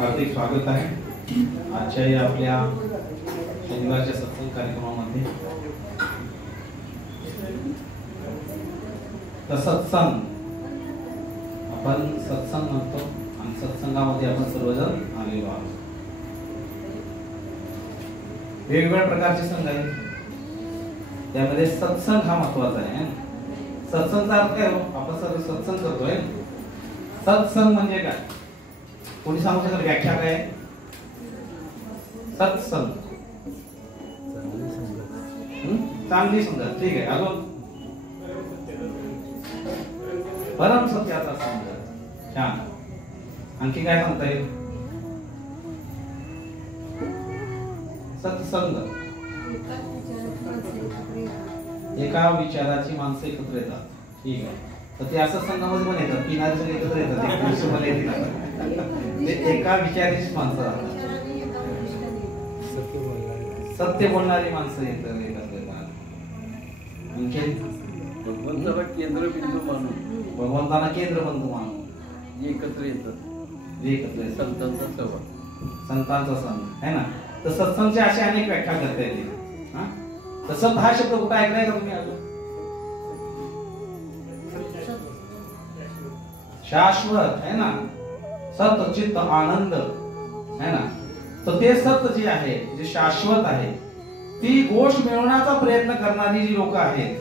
हार्दिक स्वागत आहे आजच्या या आपल्या शनिवारच्या सत्संग कार्यक्रमामध्ये। सत्संग आपण सत्संग म्हणतो आणि सत्संगामध्ये आपण सर्वजण आलेलो आहोत। वेगवेगळ्या प्रकारचे संघ आहेत, त्यामध्ये सत्संग हा महत्वाचा आहे। सत्संगचा अर्थ काय हो? आपण सर्व सत्संग करतोय। सत्संग म्हणजे काय? कोणी सांगू शकेल व्याख्या काय? सत्संग चांगली संगत, ठीक आहे। अजून परम सत्याचा संगत, छान। आणखी काय सांगता येईल? सत्संग एका विचाराची माणसं एकत्र येतात, ठीक आहे। तर ते असं संघामध्ये पण येतात, पिणारे सगळे एकत्र येतात, एका विचाराची माणसं राहतात, सत्य बोलणारी माणसं एकत्र येतात। आणखी भगवंताला केंद्रबिंदू मानून, भगवंताला केंद्रबिंदू मानून एकत्र येतात, एकत्र संतांचा संवाद, संतांचा संघ आहे ना। तर सत्संगचे असे अनेक व्याख्या करता येतील। तर सत हा शब्द कुठे ऐकलाय का तुम्ही अजून? शाश्वत है ना, सत चित्त आनंद है ना। तर ते सत जे आहे, जे शाश्वत आहे, ती गोष्ट मिळवण्याचा प्रयत्न करणारी जी लोक आहेत,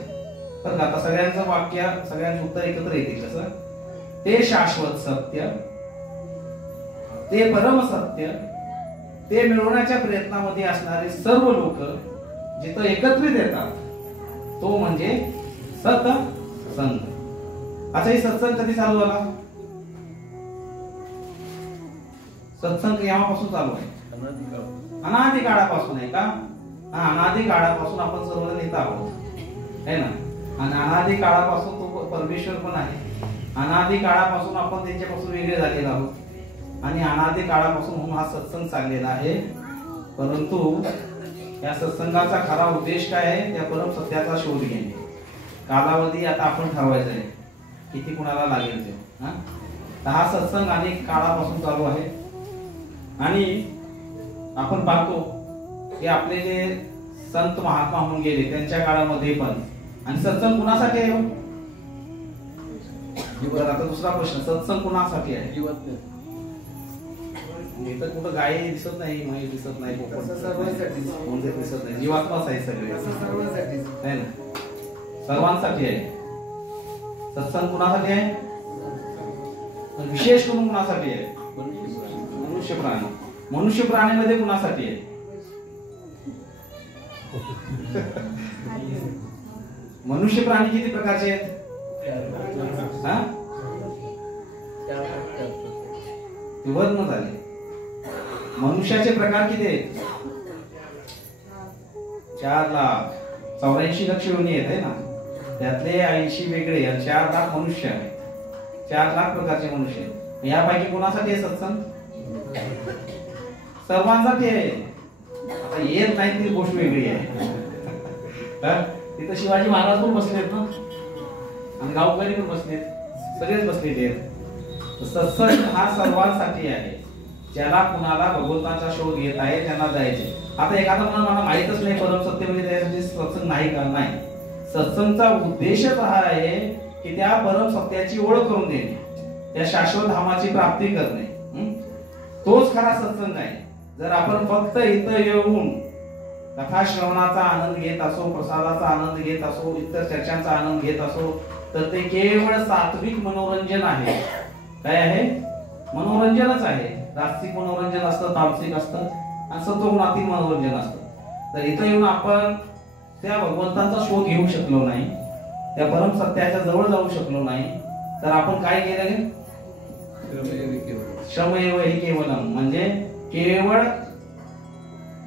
तर आता सगळ्यांचं वाक्य, सगळ्यांचं उत्तर एकत्र येते कसं? ते शाश्वत सत्य, ते परम सत्य, ते मिळवण्याच्या प्रयत्नामध्ये असणारे सर्व लोक जिथं एकत्रित येतात, तो म्हणजे सत्संग। अच्छा, हे सत्संग कधी चालू झाला? सत्संग केव्हापासून चालू आहे? अनादी काळापासून आहे का? अनादी काळापासून आपण सर्वजण येत आहोत है ना। आणि अनादी काळापासून तो परमेश्वर पण आहे, अनादी काळापासून आपण त्यांच्यापासून वेगळे झालेलो आहोत, आणि अनादी काळापासून हा सत्संग चाललेला आहे। परंतु या सत्संगाचा खरा उद्देश काय आहे? त्या परम सत्याचा शोध घेणे। कालावधी आता आपण ठरवायचा आहे किती कुणाला लागेल ते। तर हा सत्संग अनेक काळापासून चालू आहे, आणि आपण पाहतो की आपले जे संत महात्मा होऊन गेले त्यांच्या काळामध्ये पण। आणि सत्संग कुणासाठी आहे? आता दुसरा प्रश्न, सत्संग कुणासाठी आहे? इथं कुठं गाय दिसत नाही, म्हैस दिसत नाही, कोणते दिसत नाही, जीवात्माच आहे सगळे, है ना, सर्वांसाठी आहे। सत्संग कुणासाठी आहे? विशेष करून कुणासाठी आहे? मनुष्य प्राणी। मनुष्य प्राणीमध्ये कुणासाठी आहे? मनुष्य प्राणी किती प्रकारचे आहेत? वर्ण झाले। मनुष्याचे प्रकार किती आहेत? 4,84,00,000 योनी आहेत है ना। त्यातले 80 वेगळे, 4,00,000 मनुष्य आहेत, 4,00,000 प्रकारचे मनुष्य आहेत। यापैकी कोणासाठी आहे सत्संग? सर्वांसाठी आहे। आता येत नाही ती गोष्ट वेगळी आहे। तिथं शिवाजी महाराज पण बसलेत ना, आणि गावकरी पण बसलेत, सगळेच बसलेले आहेत। सत्संग हा सर्वांसाठी आहे। ज्याला कुणाला भगवंताचा शोध घेत आहे त्यांना द्यायचे। आता एखादा मला माहितच नाही परम सत्य म्हणजे त्यासाठी सत्संग नाही का? नाही, सत्संगचा उद्देशच हा आहे की त्या परम सत्याची ओळख करून देणे, त्या शाश्वत धामाची प्राप्ती करणे, तोच खरा सत्संग आहे। जर आपण फक्त इथं येऊन कथा श्रवणाचा आनंद घेत असो, प्रसादाचा आनंद घेत असो, इतर चर्चांचा आनंद घेत असो, तर ते केवळ सात्विक मनोरंजन आहे। काय आहे? मनोरंजनच आहे। रास्तिक मनोरंजन असतं, तामसिक असतं, आणि सत्वगुणातील मनोरंजन असतं। तर इथं येऊन आपण त्या भगवंताचा शोध घेऊ शकलो नाही, त्या परम सत्याच्या जवळ जाऊ शकलो नाही, तर आपण काय केलं? श्रमैव हि केवलम, म्हणजे केवळ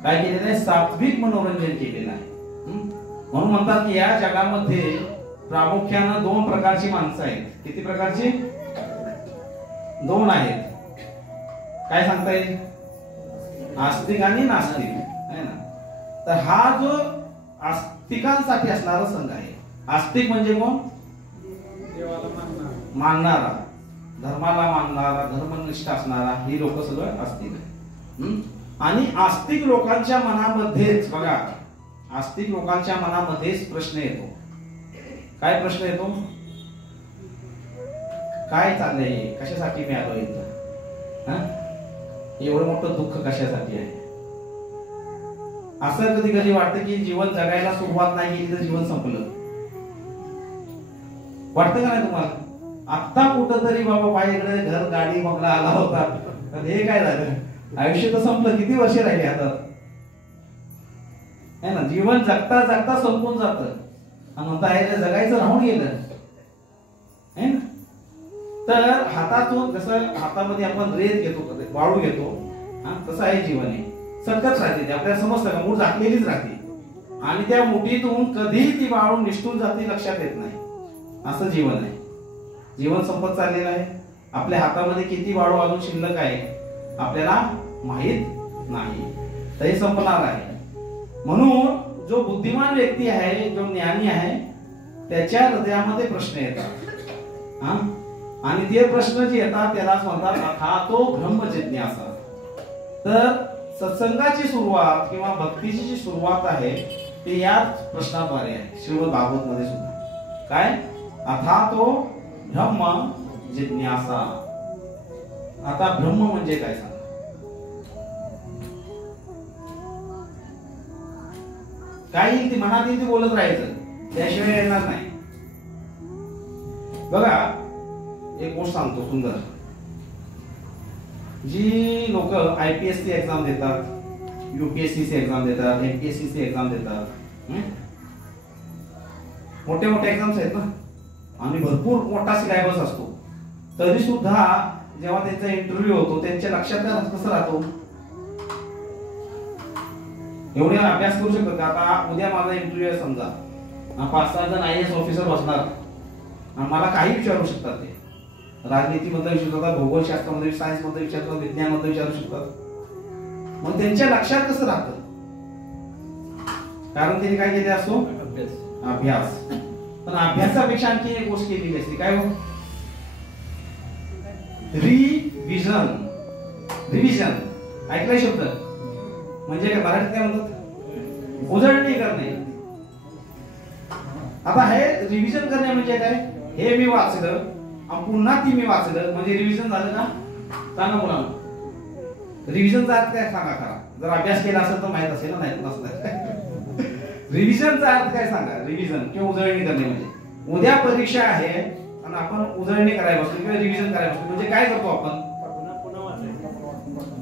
काय केलेलं आहे? सात्विक मनोरंजन केलेलं आहे। म्हणून म्हणतात की या जगामध्ये प्रामुख्यानं 2 प्रकारची माणसं आहेत। किती प्रकारची? 2 आहेत। काय सांगता येईल? आस्तिक आणि नास्तिक है ना। तर हा जो आस्तिकांसाठी असणारा संघ आहे। आस्तिक म्हणजे कोण? देवाला मानणारा, धर्माला मानणारा, धर्मनिष्ठ असणारा, ही लोक सगळं आस्तिक. आणि आस्तिक लोकांच्या मनामध्येच बघा, आस्तिक लोकांच्या मनामध्येच प्रश्न येतो. काय प्रश्न येतो? काय चाललंय, कशासाठी मी आलो इथं, एवढं मोठं दुःख कशासाठी आहे? असं कधी कधी वाटतं की जीवन जगायला सुरुवात नाही केली तर जीवन संपलं. वाटतं का नाही तुम्हाला? आत्ता कुठंतरी बाबा माझ्याकडे घर, गाडी, बंगला आला होता, तर हे काय झालं? आयुष्य तर संपलं. किती वर्ष राहिली आता, है ना? जीवन जगता जगता संपून जातं आणि म्हणता आहे जगायचं राहून गेलं, है ना? तर हातातून जसं हातामध्ये आपण रेत घेतो, वाळू घेतो, तसं आहे जीवन. आहे सतत राहते, ते आपल्याला समजतं का? मूठ झाकलेलीच राहते आणि त्या मुठीतून कधी ती वाळू निष्ठून जाते लक्षात येत नाही. असं जीवन आहे. जीवन संपत चाललेलं आहे. आपल्या हातामध्ये किती वाळू अजून शिल्लक आहे आपल्याला माहित नाही, तरी संपणार आहे. म्हणून जो बुद्धिमान व्यक्ती आहे, जो ज्ञानी आहे, त्याच्या हृदयामध्ये प्रश्न येतात, आणि ते प्रश्न जे येतात त्यालाच म्हणतात अथातो ब्रह्म जिज्ञासा. तर सत्संगाची सुरुवात किंवा भक्तीची जी सुरुवात आहे ती याच प्रश्नाद्वारे आहे. श्रीमद भागवत मध्ये सुद्धा काय? अथातो ब्रह्म जिज्ञासा. आता ब्रह्म म्हणजे काय सांगा? काय येईल ती मनात येईल ती बोलत राहायचं, त्याशिवाय येणार नाही. बघा एक गोष्ट सांगतो सुंदर. जी लोक IPSC एक्झाम देतात, UPSC एक्झाम देतात, MPSC एक्झाम देतात, मोठे मोठे एक्झाम्स आहेत ना, आणि भरपूर मोठा सिलेबस असतो, तरी सुद्धा जेव्हा त्यांचा इंटरव्ह्यू होतो त्यांच्या लक्षात कसं राहतो? एवढे अभ्यास करू शकतात का? आता उद्या माझा इंटरव्ह्यू आहे समजा, 5-6 जण IAS ऑफिसर बसणार आणि मला काही विचारू शकतात. ते राजनीतीमध्ये विचारू शकतात, भूगोलशास्त्रामध्ये, सायन्स मध्ये विचारतात, विज्ञान मध्ये विचारू शकतात. मग त्यांच्या लक्षात कसं राहतं? कारण त्यांनी काय केले असतो? अभ्यास. पण अभ्यासापेक्षा आणखी एक गोष्ट केलेली असते. काय हो? रिव्हिजन. रिव्हिजन ऐकलाय शब्द? म्हणजे काय मराठीत काय म्हणतात? उजळणी करणे. आता हे रिव्हिजन करणे म्हणजे काय? हे मी वाचलं आणि पुन्हा ती मी वाचलं म्हणजे रिव्हिजन झालं का? सांगा मुलांना. रिव्हिजनचा अर्थ काय सांगा खरा? जर अभ्यास केला असेल तर माहित असेल ना, नाही नसणार. रिव्हिजनचा अर्थ काय सांगा? रिव्हिजन किंवा उजळणी करणे म्हणजे उद्या परीक्षा आहे आणि आपण उजळणी करायला बसतो किंवा रिव्हिजन करायला बसतो म्हणजे काय करतो आपण?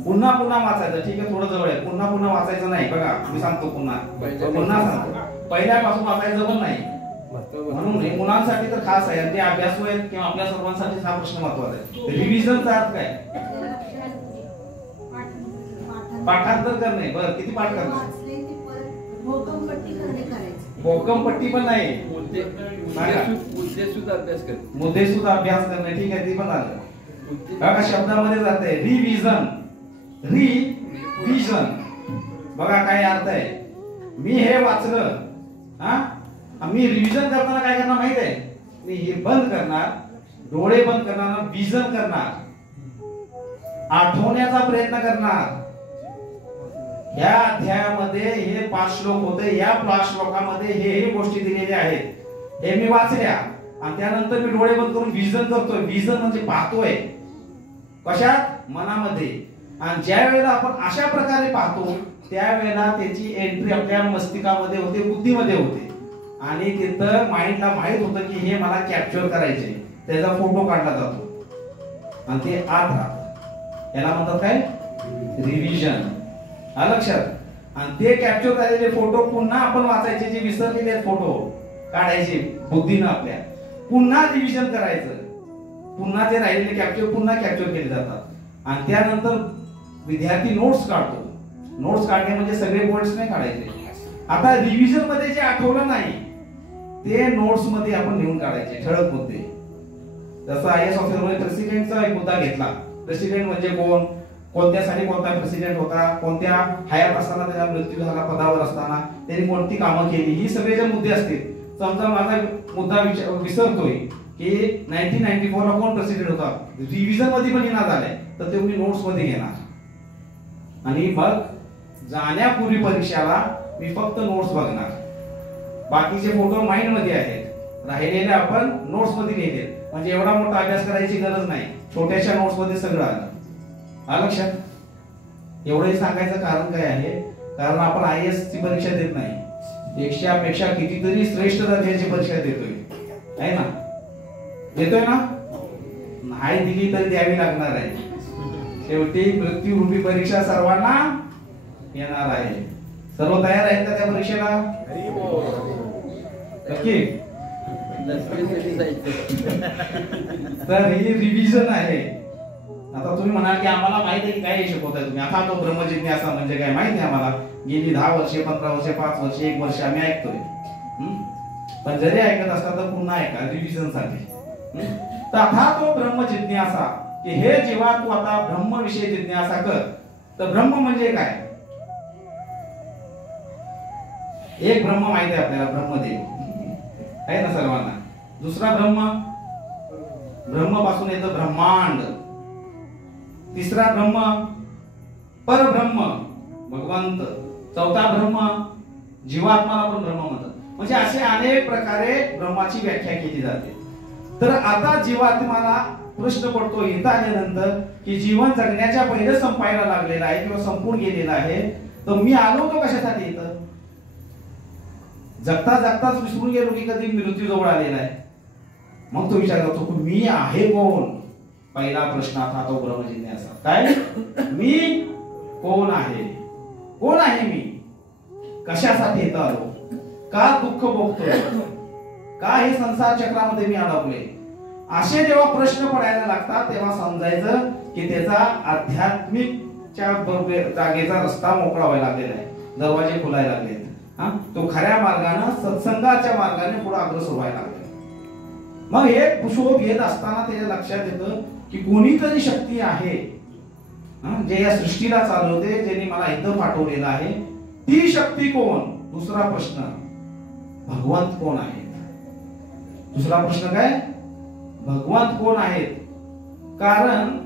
पुन्हा पुन्हा वाचायचं. ठीक आहे, थोडं जवळ आहे. पुन्हा पुन्हा वाचायचं नाही. बघा मी सांगतो पुन्हा सांगतो, पहिल्यापासून वाचायचं पण नाही. म्हणून हे मुलांसाठी तर खास आहे, ते अभ्यासू आहेत किंवा आपल्या सर्वांसाठी हा प्रश्न महत्वाचा आहे. रिव्हिजनचा अर्थ काय? पाठांतर करणे. बरं, किती पाठ करणार? भोकमपट्टी पण नाही, मुद्देसूद अभ्यास करणे. मुद्देसूद अभ्यास करणे. ठीक आहे, ती पण आलं. बघा शब्दामध्ये जाते रिव्हिजन. रिव्हिजन बघा काय अर्थ आहे? मी हे वाचलं, मी रिव्हिजन करताना काय करणार माहित आहे? मी हे बंद करणार, डोळे बंद करणार, विजन करणार, आठवण्याचा प्रयत्न करणार. या अध्यायामध्ये हे 5 श्लोक होते, या 5 श्लोकामध्ये हे गोष्टी दिलेल्या आहेत, हे मी वाचल्या आणि त्यानंतर मी डोळे बंद करून विजन करतोय. विजन म्हणजे पाहतोय. कशात? मनामध्ये. आणि ज्या वेळेला आपण अशा प्रकारे पाहतो त्यावेळेला त्याची एंट्री आपल्या मस्तिष्कामध्ये होते, बुद्धीमध्ये होते आणि तिथं माइंडला माहित होतं की हे मला कॅप्चर करायचे. त्याचा फोटो काढला जातो आणि ते आत राहतं. याला म्हणतात काय? रिव्हिजन. लक्षात. आणि ते कॅप्चर झालेले फोटो पुन्हा आपण वाचायचे, जे विसरलेले फोटो काढायचे बुद्धीनं आपल्या, पुन्हा रिव्हिजन करायचं, पुन्हा ते राहिलेले कॅप्चर पुन्हा कॅप्चर केले जातात आणि त्यानंतर विद्यार्थी नोट्स काढतो. नोट्स काढणे म्हणजे सगळे पॉइंट्स नाही काढायचे. आता रिव्हिजन मध्ये जे आठवलं नाही ते नोट्स मध्ये आपण लिहून काढायचे, ठळक मुद्दे. जसं IAS ऑफिसर मध्ये प्रेसिडेंटचा एक मुद्दा घेतला. प्रेसिडेंट म्हणजे कोण, कोणत्यासाठी कोणता प्रेसिडेंट होता, कोणत्या हयात असताना त्याचा मृत्यू झाला, पदावर असताना त्यांनी कोणती कामं केली, ही सगळे जे मुद्दे असतील. समजा माझा मुद्दा विसरतोय की 1994 ला कोण प्रेसिडेंट होता, रिव्हिजन मध्ये पण येणार झालाय तर ते मी नोट्स मध्ये घेणार आणि मग जाण्यापूर्वी परीक्षेला मी फक्त नोट्स बघणार. बाकीचे फोटो माइंड मध्ये आहेत, राहिलेले आपण नोट्स मध्ये लिहिले. म्हणजे एवढा मोठा अभ्यास करायची गरज नाही, छोट्याशा नोट्स मध्ये सगळं आलं. लक्षात? एवढंही सांगायचं कारण काय आहे, कारण आपण IAS ची परीक्षा देत नाही, 100 पेक्षा कितीतरी श्रेष्ठ दर्जाची परीक्षा देतोय, आहे ना? देतोय ना? नाही दिली तरी द्यावी लागणार आहे. शेवटी मृत्यूरूपी परीक्षा सर्वांना येणार आहे. सर्व तयार आहेत का त्या परीक्षेला? नक्की? तर ही रिव्हिजन आहे. आता तुम्ही म्हणाल की आम्हाला माहित आहे की काय शिकवताय तुम्ही, आता तो ब्रह्मजिज्ञासा म्हणजे काय माहिती आहे आम्हाला, गेली 10 वर्षे 15 वर्षे 5 वर्षे 1 वर्ष आम्ही ऐकतोय. पण जरी ऐकत असता तर पुन्हा ऐका रिव्हिजन साठी. तर आता तो ब्रह्मजिज्ञासा की हे जेव्हा तू आता ब्रह्म विषयी जिज्ञासा कर, तर ब्रह्म म्हणजे काय? एक ब्रह्म माहिती आहे आपल्याला, ब्रह्मदेव आहे ना सर्वांना. दुसरा ब्रह्म पासून येतं ब्रह्मांड. तिसरा ब्रह्म परब्रह्म भगवंत. चौथा ब्रह्म जीवात्माला पण ब्रह्म म्हणतात. म्हणजे असे अनेक प्रकारे ब्रह्माची व्याख्या केली जाते. तर आता जीवात्माला प्रश्न पडतो इथं आल्यानंतर की जीवन जगण्याच्या पहिले संपायला लागलेलं आहे किंवा संपून गेलेलं आहे, तर मी आलो तो कशासाठी इथं? जगता जगताच विसरून गेलो की कधी मृत्यू जवळ आलेला आहे. मग तो विचार करतो की मी आहे कोण? पहिला प्रश्न हा तो ब्रह्मजिज्ञासा. काय? मी कोण आहे? कोण आहे मी? कशासाठी इथं आलो? का दुःख भोगतोय? का हे संसार चक्रामध्ये मी अडकले? असे जेव्हा प्रश्न पडायला लागतात तेव्हा समजायचं की त्याचा आध्यात्मिकच्या जागेचा रस्ता मोकळा व्हायला लागलेला आहे, दरवाजे खुलायला लागलेत. तो खऱ्या मार्गाने सत्संगाच्या मार्गाने पुढे अग्रसर व्हायला लागला. मग हे शोध घेत असताना त्याच्या लक्षात येतं की कोणीतरी शक्ती आहे जे या सृष्टीला चालवते, ज्यांनी मला इथं पाठवलेलं आहे. ती शक्ती कोण? दुसरा प्रश्न, भगवंत कोण आहेत? दुसरा प्रश्न काय? भगवंत कोण आहेत? कारण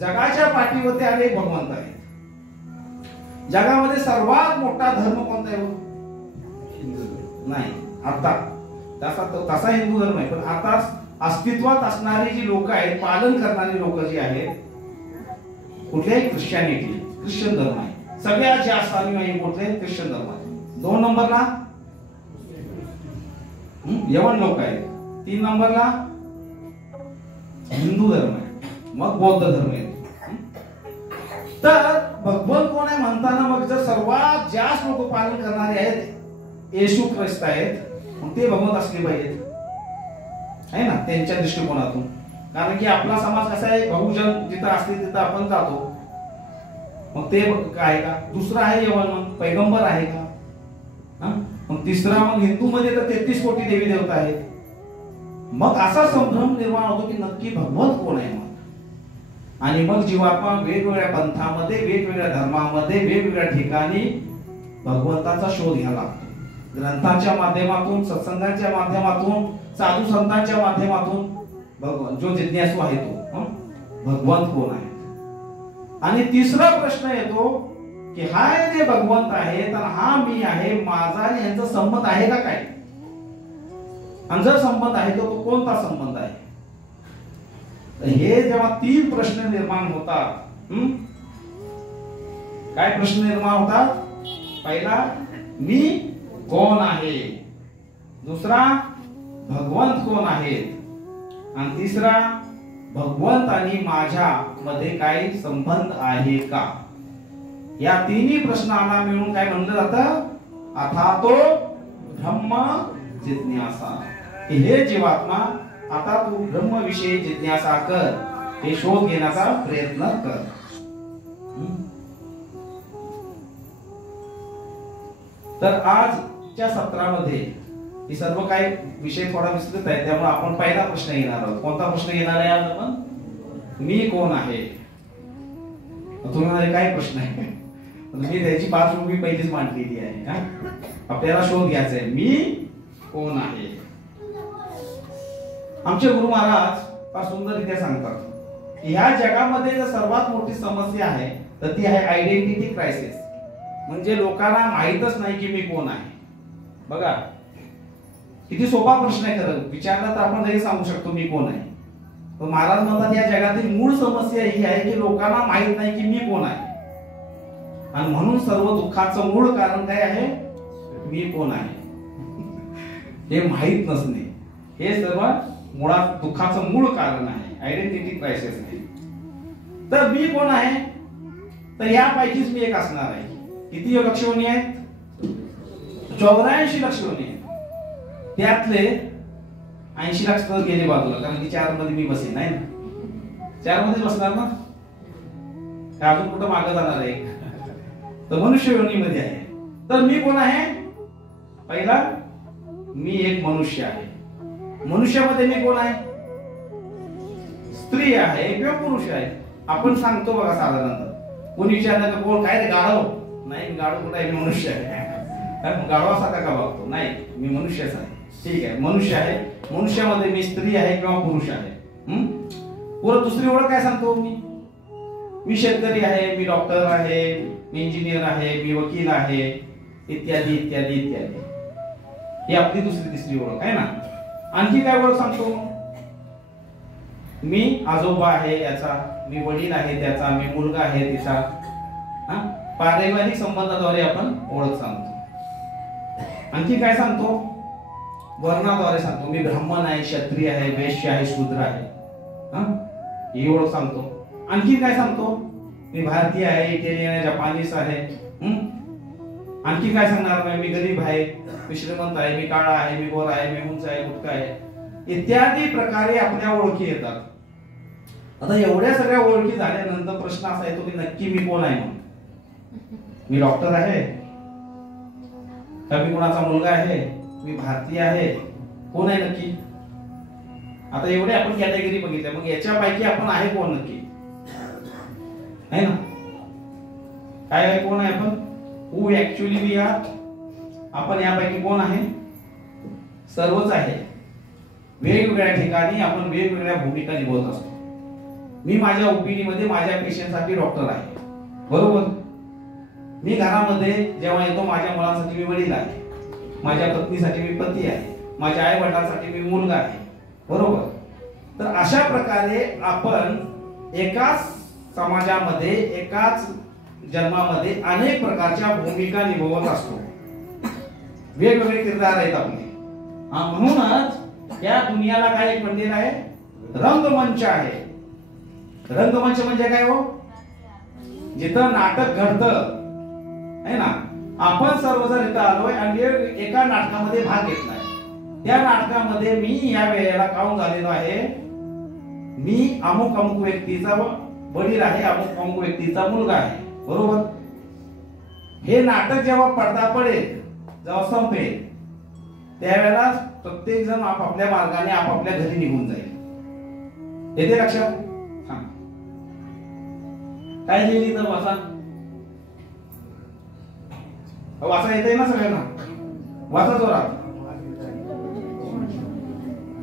जगाच्या पाठीवरती अनेक भगवंत आहेत. जगामध्ये सर्वात मोठा धर्म कोणता आहे? नाही, आता तसा हिंदू धर्म आहे. पण आता अस्तित्वात असणारी जी लोक आहेत, पालन करणारी लोक जी आहेत, कुठल्याही ख्रिश्चन धर्म आहे. सगळ्यात जास्त अनुयायी कुठले? ख्रिश्चन धर्म आहे. 2 नंबरला यवन लोक आहेत. 3 नंबरला हिंदू धर्म आहे. मग बौद्ध धर्म आहे. तर भगवंत कोण आहे म्हणताना मग जर सर्वात जास्त लोक पालन करणारे आहेत येशू ख्रिस्त आहेत, मग ते भगवंत असले पाहिजेत, आहे ना, त्यांच्या दृष्टिकोनातून. कारण की आपला समाज कसा आहे, बहुजन जिथं असते तिथं आपण जातो. मग ते आहे का? दुसरा आहे यवन, मग पैगंबर आहे का? मग तिसरा मग हिंदू मध्ये तर 33 कोटी देवी देवता आहेत. मग असा संभ्रम निर्माण होतो की नक्की भगवंत कोण आहे. आणि मग जीवात्मा वेगवेगळ्या पंथामध्ये, वेगवेगळ्या धर्मामध्ये, वेगवेगळ्या ठिकाणी भगवंताचा शोध घ्यायला लागतो. ग्रंथांच्या माध्यमातून, सत्संगांच्या माध्यमातून, साधू संतांच्या माध्यमातून भगवंत जो जिज्ञासू आहे तो भगवंत कोण आहे. आणि तिसरा प्रश्न येतो की हा जे भगवंत आहे तर हा मी आहे, माझा आणि यांचा संबंध आहे का काय? आणि जर संबंध आहे तर तो कोणता संबंध आहे? हे जेव्हा 3 प्रश्न निर्माण होतात, काय प्रश्न निर्माण होतात? पहिला, मी कोण आहे? दुसरा, भगवंत कोण आहेत? आणि तिसरा, भगवंत आणि माझ्या मध्ये काही संबंध आहे का? या 3 प्रश्नाला मिळून काय म्हणलं जातं? अथातो ब्रह्म जिज्ञासा. हे जीवात्मा आता तू ब्रह्म विषयी जिज्ञासा कर, हे शोध घेण्याचा प्रयत्न कर. तर आजच्या सत्रामध्ये हे सर्व काही विषय थोडा विस्तृत आहे, त्यामुळे आपण पहिला प्रश्न घेणार आहोत. कोणता प्रश्न घेणार आहे आज आपण? मी कोण आहे. तुम्ही म्हणाले काय प्रश्न आहे? मी त्याची पार्श्वभूमी पहिलीच मांडलेली आहे. आपल्याला शोध घ्यायचा आहे, मी कोण आहे. आमचे गुरु महाराज फार सुंदररित्या सांगतात की ह्या जगामध्ये जर सर्वात मोठी समस्या आहे तर ती आहे आयडेंटिटी क्रायसिस. म्हणजे लोकांना माहीतच नाही की मी कोण आहे. बघा किती सोपा प्रश्न आहे. खरं विचारला तर आपण लगेच सांगू शकतो मी कोण आहे. पण महाराज म्हणतात या जगातील मूळ समस्या ही आहे की लोकांना माहित नाही की मी कोण आहे. आणि म्हणून सर्व दुःखाचं मूळ कारण काय आहे? मी कोण आहे हे माहित नसणे. हे सर्व मुळात दुःखाचं मूळ कारण आहे. आयडेंटिटी क्रायसिस आहे. तर मी कोण आहे? तर यापैकीच मी एक असणार आहे. किती लक्षवणी आहेत? 84 लक्षवणी आहेत. त्यातले 80 लाख गेले बाजूला, कारण की 4 मध्ये मी बसेन नाही ना. 4 मध्ये बसणार ना, अजून कुठं मागे जाणार आहे? तर मनुष्य योनीमध्ये आहे. तर मी कोण आहे? पहिला मी एक मनुष्य आहे. मनुष्यामध्ये मी कोण आहे? स्त्री आहे किंवा पुरुष आहे. आपण सांगतो बघा साधारणतः कोणी विचारलं का कोण काय रे गाढव? नाही गाढव कुठं आहे? मी मनुष्य आहे. गाढवासारखा का बघतो? नाही, मी मनुष्यच आहे. ठीक आहे, मनुष्य आहे. मनुष्यामध्ये मी स्त्री आहे किंवा पुरुष आहे. पुढे दुसरी ओळख काय सांगतो मी शेतकरी आहे, मी डॉक्टर आहे, मी इंजिनियर आहे, मी वकील आहे, इत्यादी इत्यादी इत्यादी. ही आपली दुसरी तिसरी ओळख आहे ना. आणखी काय ओळख सांगतो? मी आजोबा आहे याचा, मी वडील आहे त्याचा, मी मुलगा आहे तिचा. पारिवारिक संबंधाद्वारे आपण ओळख सांगतो. आणखी काय सांगतो? वर्णाद्वारे सांगतो. मी ब्राह्मण आहे, क्षत्रिय आहे, वैश्य आहे, शूद्र आहे. ही ओळख सांगतो. आणखी काय सांगतो? मी भारतीय आहे, इटालियन आहे, जपानीज आहे. आणखी काय सांगणार नाही? मी गरीब आहे, मी श्रीमंत आहे, मी काळा आहे, मी गोरा आहे, मी उंच आहे, गुटका आहे, इत्यादी प्रकारे आपल्या ओळखी येतात. आता एवढ्या सगळ्या ओळखी झाल्यानंतर प्रश्न असा येतो की नक्की मी कोण आहे? म्हणून मी डॉक्टर आहे का? मी कोणाचा मुलगा आहे? मी भारतीय आहे? कोण आहे नक्की? आता एवढे आपण कॅटेगरी बघितल्या, मग याच्यापैकी आपण आहे कोण नक्की? आहे ना, काय आहे? कोण आहे आपण? हू ऍक्च्युअली वी आर. आपण यापैकी कोण आहे? सर्वच आहे. वेगवेगळ्या ठिकाणी आपण वेगवेगळ्या भूमिका निभवत असतो. मी माझ्या ओपीडी मध्ये माझ्या पेशंटसाठी डॉक्टर आहे, बरोबर. मी घरामध्ये जेव्हा येतो माझ्या मुलांसाठी मी वडील आहे, माझ्या पत्नीसाठी मी पती आहे, माझ्या आई वडिलांसाठी मी मुलगा आहे, बरोबर. तर अशा प्रकारे आपण एकाच समाजामध्ये एकाच जन्मामध्ये अनेक प्रकारच्या भूमिका निभवत असतो. वेगवेगळे किरदार आहेत आपले. म्हणूनच या दुनियाला काय एक म्हणलेलं आहे? रंगमंच आहे. रंगमंच म्हणजे काय हो? जिथं नाटक घडतं आहे ना. आपण सर्वजण इथं आलोय आणि एका नाटकामध्ये भाग घेतलाय. त्या नाटकामध्ये मी या वेळेला काऊन झालेलो आहे? मी अमुक अमुक व्यक्तीचा वडील आहे, अमुक अमुक व्यक्तीचा मुलगा आहे, बरोबर. हे नाटक जेव्हा पडदा पडेल, जेव्हा संपेल, त्यावेळेला प्रत्येक जण आपापल्या मार्गाने आपापल्या घरी निघून जाईल. येते लक्षात? काय लिहिली तर वाचा. वाचा येते ना सगळ्यांना? वाचा जोरात.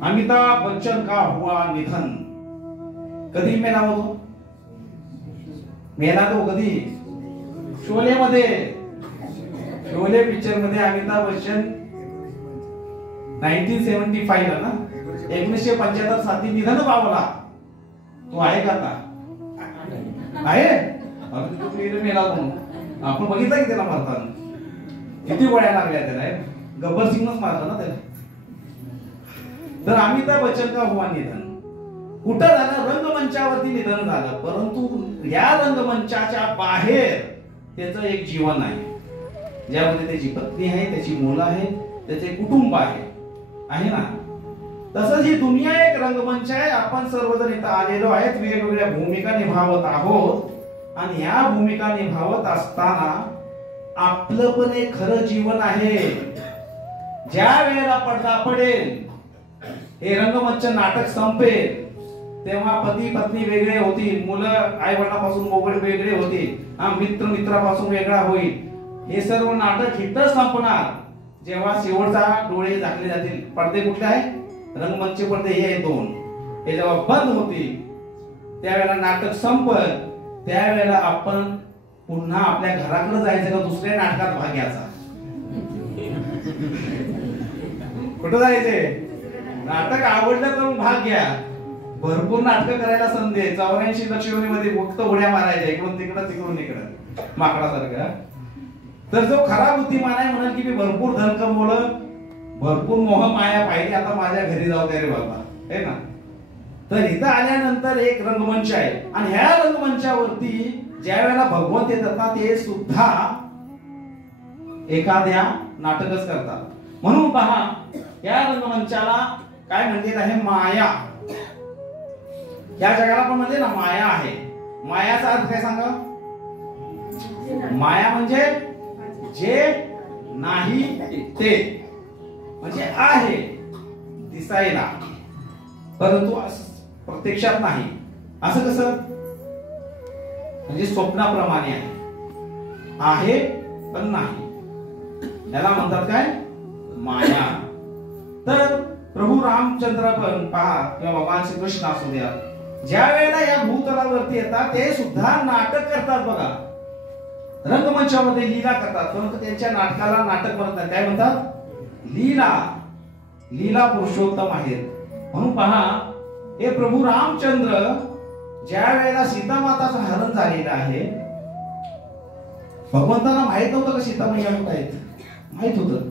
अमिताभ बच्चन का हुआ निधन. कधी मेला होतो? मेला तो कधी? शोले मध्ये. शोले पिक्चर मध्ये अमिताभ बच्चन 1975 ला ना, 1975 साली निधन पावला. तो आहे का आता? आहे. मेला म्हणून आपण बघितलं की त्याला मारताना किती गोळ्या लागल्या त्याला. गब्बर सिंगच मारला ना त्याला. तर अमिताभ बच्चन का हुआ निधन कुठं झालं? रंगमंचावरती निधन झालं. परंतु या रंगमंचाच्या बाहेर त्याचं एक जीवन आहे, ज्यामध्ये त्याची पत्नी आहे, त्याची मुलं आहेत, त्याचे कुटुंब आहे ना. तसंच ही दुनिया एक रंगमंच आहे. आपण सर्वजण इथं आलेलो आहेत, वेगवेगळ्या भूमिका निभावत आहोत. आणि या भूमिका निभावत असताना आपलं पण एक खरं जीवन आहे. ज्या वेळेला पडदा पडेल, हे रंगमंच नाटक संपेल, तेव्हा पती पत्नी वेगळे होतील, मुलं आई वडिलांपासून वेगळे होतील, मित्र मित्रापासून वेगळा होईल. हे सर्व नाटक इथं संपणार जेव्हा शेवटचा डोळे झाकले जातील. पडदे कुठले आहे? रंगमंच पडदे हे 2 हे जेव्हा बंद होतील त्यावेळेला नाटक संपत त्यावेळेला आपण पुन्हा आपल्या घराकडे जायचं का दुसऱ्या नाटकात भाग घ्यायचा? कुठं जायचंय? नाटक आवडलं तर भाग घ्या. भरपूर नाटकं करायला संधी आहे. 84 लक्षवेधीमध्ये फक्त उड्या मारायच्या इकडून तिकडं तिकडून इकडं माकडासारखं. तर जो खरा बुद्धिमान आहे म्हणाल की मी भरपूर धन कमवलं, भरपूर मोह माया पाहिली, आता माझ्या घरी जाऊ दे रे बाबा, है ना. तर इथं आल्यानंतर एक रंगमंच आहे आणि ह्या रंगमंचावरती ज्या वेळेला भगवंत येतात ना ते सुद्धा एखाद्या नाटकच करतात. म्हणून पहा या रंगमंचाला काय म्हणतात आहे? माया. या जगाला पण म्हणजे ना माया आहे. मायाचा अर्थ काय सांगा? माया म्हणजे जे नाही ते, म्हणजे आहे दिसायला परंतु प्रत्यक्षात नाही. असं कसं? म्हणजे स्वप्नाप्रमाणे आहे पण नाही. याला म्हणतात काय? माया. तर प्रभू रामचंद्र पण पहा किंवा भगवान श्रीकृष्ण असू द्या, ज्या वेळेला या भूतलावरती येतात ते सुद्धा नाटक करतात बघा. रंगमंचामध्ये लीला करतात, परंतु त्यांच्या नाटकाला नाटक म्हणत नाही. काय म्हणतात? लीला. लीला पुरुषोत्तम आहेत. म्हणून पहा हे प्रभू रामचंद्र ज्या वेळेला सीता माताचं हरण झालेलं आहे, भगवंताला माहित नव्हतं का सीता मैया कुठे आहेत? माहित होतं.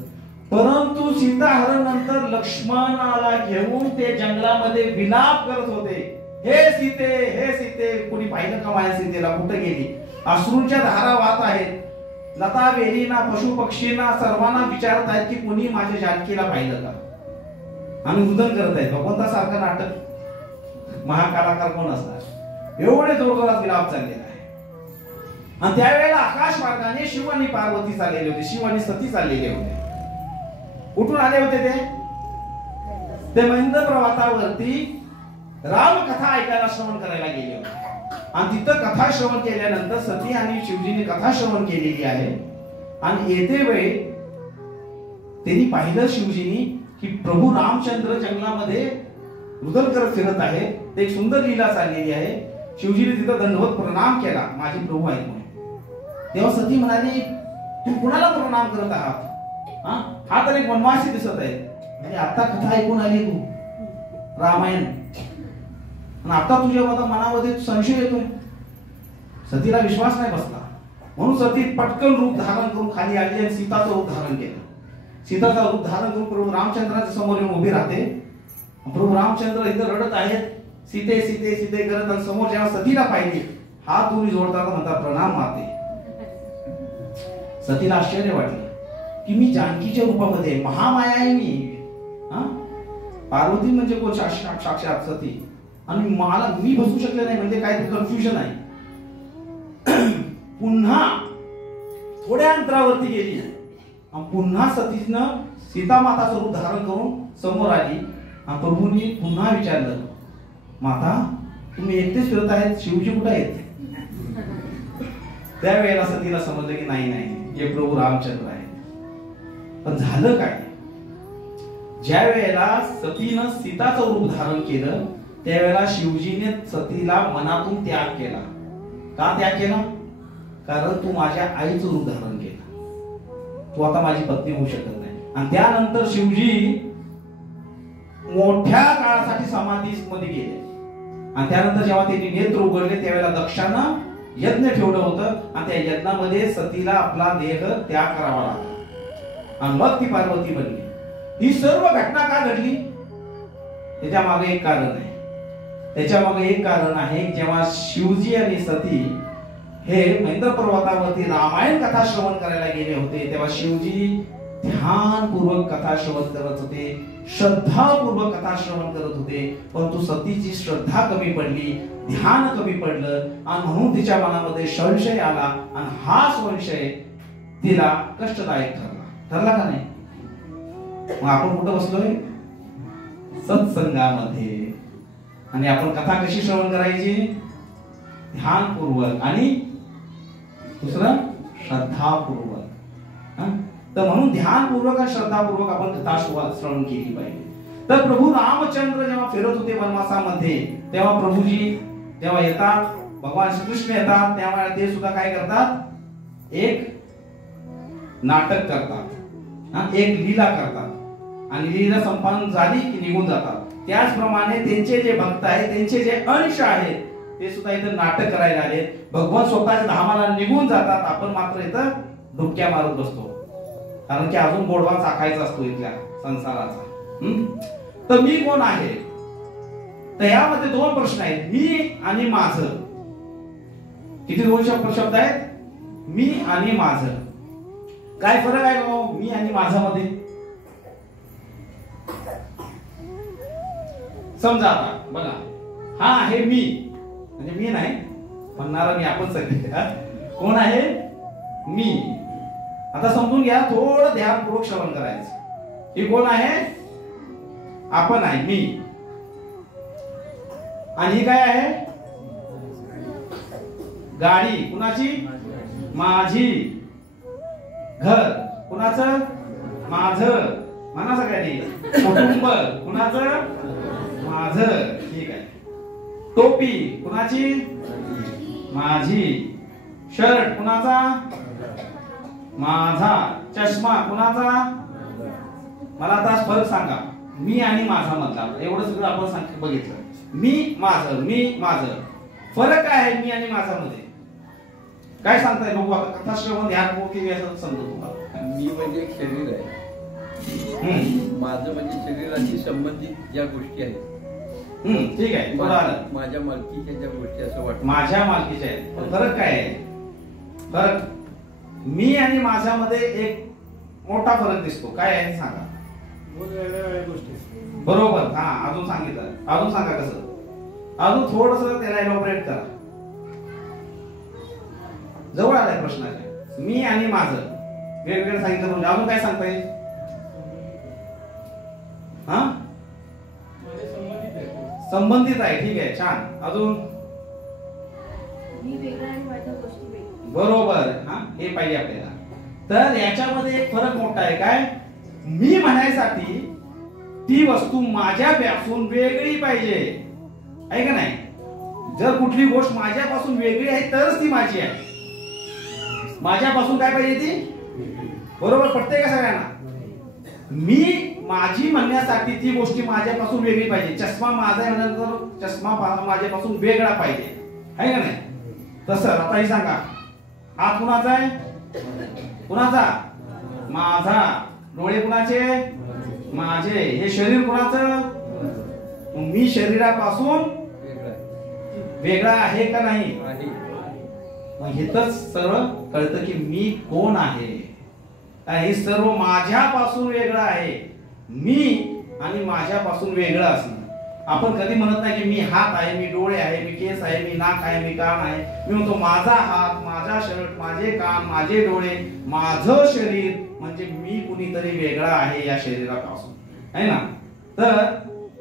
परंतु सीता हरण नंतर लक्ष्मणाला घेऊन ते जंगलामध्ये विलाप करत होते. हे सीते, हे सीते. कोणी पाहिलं का माझ्या सीतेला? कुठे गेली? अश्रूंच्या धारा वाहत आहेत. लता वेलीना पशु पक्षींना सर्वांना विचारत आहेत की कोणी माझ्या जानकीला पाहिलं का? आणि रुदन करत आहेत. भगवंतासारखं नाटक महाकलाकार कोण असणार? एवढे जोरजोरात विलाप चाललेला आहे. आणि त्यावेळेला आकाश मार्गाने शिव आणि पार्वती चाललेले होते, शिव आणि सती चाललेले होते. कुठून आले होते ते महेंद्र पर्वतावरती रामकथा ऐकायला श्रवण करायला गेले होते. आणि तिथं कथा श्रवण केल्यानंतर सती आणि शिवजीने कथा श्रवण केलेली आहे. आणि येते वेळी त्यांनी पाहिलं शिवजीनी की प्रभू रामचंद्र जंगलामध्ये रुदन करत फिरत आहे. ते एक सुंदर लीला चाललेली आहे. शिवजीने तिथं दंडवत प्रणाम केला, माझे प्रभू आहेत म्हणून. तेव्हा सती म्हणाली, तू कुणाला प्रणाम करत आहात? हा तर एक वनवासी दिसत आहे. म्हणजे आता कथा ऐकून आली तू रामायण, आणि आता तुझ्या मनामध्ये संशय येतोय. सतीला विश्वास नाही बसला. म्हणून सती पटकन रूप धारण करून खाली आली आणि सीताचं रूप धारण केलं. सीताचं रूप धारण करून प्रभू रामचंद्राच्या समोर येऊन उभी राहते. प्रभू रामचंद्र इथं रडत आहेत, सीते सीते सीते करत. आणि समोर जेव्हा सतीला पाहिली, हात दोन्ही जोडतात म्हणतात प्रणाम माते. सतीला आश्चर्य वाटलं की मी जानकीच्या रूपामध्ये, महामाया आहे मी. पार्वती म्हणजे कोण? साक्षात सती. आणि मला मी बसू शकले नाही म्हणजे काय? कन्फ्युजन आहे. पुन्हा थोड्या अंतरावरती गेली आणि पुन्हा सतीनं सीता माताचं रूप धारण करून समोर आली. आणि प्रभूंनी पुन्हा विचारलं, माता तुम्ही एकटेच फिरत आहेत, शिवजी कुठे आहेत? त्यावेळेला सतीला समजलं की नाही नाही, हे प्रभू रामचंद्र आहेत. पण झालं काय? ज्या वेळेला सतीनं सीताचं रूप धारण केलं त्यावेळेला शिवजीने सतीला मनातून त्याग केला. का त्याग केला? कारण तू माझ्या आईचं रूप धारण केलं, तू आता माझी पत्नी होऊ शकत नाही. आणि त्यानंतर शिवजी मोठ्या काळासाठी समाधीमध्ये गेले. आणि त्यानंतर जेव्हा त्यांनी नेत्र उघडले त्यावेळेला दक्षानं यज्ञ ठेवलं होतं आणि त्या यज्ञामध्ये सतीला आपला देह त्याग करावा लागला आणि मग ती पार्वती बनली. ही सर्व घटना का घडली? त्याच्या मागे एक कारण आहे. त्याच्या मागे एक कारण आहे, जेव्हा शिवजी आणि सती हे महेंद्र पर्वतावरती रामायण कथा श्रवण करायला गेले होते तेव्हा शिवजी ध्यानपूर्वक कथा श्रवण करत होते, श्रद्धापूर्वक कथा श्रवण करत होते. परंतु सतीची श्रद्धा कमी पडली, ध्यान कमी पडलं आणि म्हणून तिच्या मनामध्ये संशय आला. आणि हा संशय तिला कष्टदायक ठरला का नाही? मग आपण कुठं बसलोय? सत्संगामध्ये. आणि आपण कथा कशी श्रवण करायची? ध्यानपूर्वक आणि दुसरं श्रद्धापूर्वक. तर म्हणून ध्यानपूर्वक आणि श्रद्धापूर्वक आपण कथा श्रवण केली पाहिजे. तर प्रभू रामचंद्र जेव्हा फिरत होते वनवासामध्ये, तेव्हा प्रभूजी जेव्हा येतात, भगवान श्रीकृष्ण येतात, तेव्हा ते सुद्धा काय करतात, एक नाटक करतात, एक लीला करतात आणि लीला संपन्न झाली की निघून जातात. त्याचप्रमाणे त्यांचे जे भक्त आहेत, त्यांचे जे अंश आहेत, ते सुद्धा इथं नाटक करायला आले. भगवान स्वतःच्या धामाला निघून जातात, आपण मात्र इथं डुबक्या मारत बसतो, कारण की अजून गोडवा चाखायचा असतो इथल्या संसाराचा. तर मी कोण आहे, तर यामध्ये दोन प्रश्न आहेत, मी आणि माझं. किती दोन शब्द आहेत, मी आणि माझं. काय फरक आहे मी आणि माझा मध्ये? समजा आता बघा, हा आहे मी, म्हणजे मी नाही म्हणणारा मी, आपण सगळे कोण आहे, मी. आता समजून घ्या, थोडं ध्यानपूर्वक श्रवण करायचं. ही कोण आहे, आपण आहे, मी. आणि ही काय आहे, गाडी कुणाची, माझी. घर कुणाचं, माझं. म्हणा सगळ्यांनी. कुटुंब कुणाचं, माझं. ठीक आहे. टोपी कुणाची, माझी. शर्ट कुणाचा, माझा. चष्मा कुणाचा. मला आता फरक सांगा, मी आणि माझा मधला. एवढं सगळं आपण बघितलं. मी माझं, मी माझं. फरक काय आहे मी आणि माझा मध्ये? काय सांगताय बघू आता. कथा श्रवण ध्यान मोठी असं समजतो तुम्हाला. मी म्हणजे एक शरीर आहे, माझं म्हणजे शरीराशी संबंधित ज्या गोष्टी आहेत. ठीक आहे. माझ्या मालकीच्या ज्या गोष्टी असं वाटतं, माझ्या मालकीच्या आहेत. फरक काय आहे? फरक मी आणि माझ्यामध्ये एक मोठा फरक दिसतो. काय आहे सांगा. बरोबर. हा, अजून सांगितलं. अजून सांगा कसं. अजून थोडस त्याला इलॉबरेट करा. जवळ आलाय प्रश्नाच्या. मी आणि माझं वेगवेगळं सांगितलं म्हणजे अजून काय सांगता येईल? हा, संबंधित आहे. ठीक आहे, छान. अजून बरोबर. हा, हे पाहिजे आपल्याला. तर याच्यामध्ये एक फरक मोठा आहे. काय? मी म्हणायसाठी ती वस्तू माझ्यापासून वेगळी पाहिजे, आहे का नाही? जर कुठली गोष्ट माझ्यापासून वेगळी आहे तरच ती माझी आहे. माझ्यापासून काय पाहिजे ती? बरोबर. पटते का सगळ्यांना? मी माझी म्हणण्यासाठी ती गोष्टी माझ्यापासून वेगळी पाहिजे. चष्मा माझा आहे म्हणल्यानंतर चष्मा माझ्यापासून वेगळा पाहिजे, आहे का नाही? तसं आता ही सांगा, हात कुणाचा आहे? कुणाचा? माझा. डोळे कुणाचे? माझे. हे शरीर कुणाचं? मी शरीरापासून वेगळा आहे का नाही? मग इथंच सर्व कळतं की मी कोण आहे. हे सर्व माझ्यापासून वेगळं आहे. मी आणि माझ्यापासून वेगळं असणं. आपण कधी म्हणत नाही की मी हात आहे, मी डोळे आहे, मी केस आहे, मी नाक आहे, मी कान आहे. मी म्हणतो माझा हात, माझा शर्ट, माझे कान, माझे डोळे, माझं शरीर. म्हणजे मी कुणीतरी वेगळा आहे या शरीरापासून, आहे ना? तर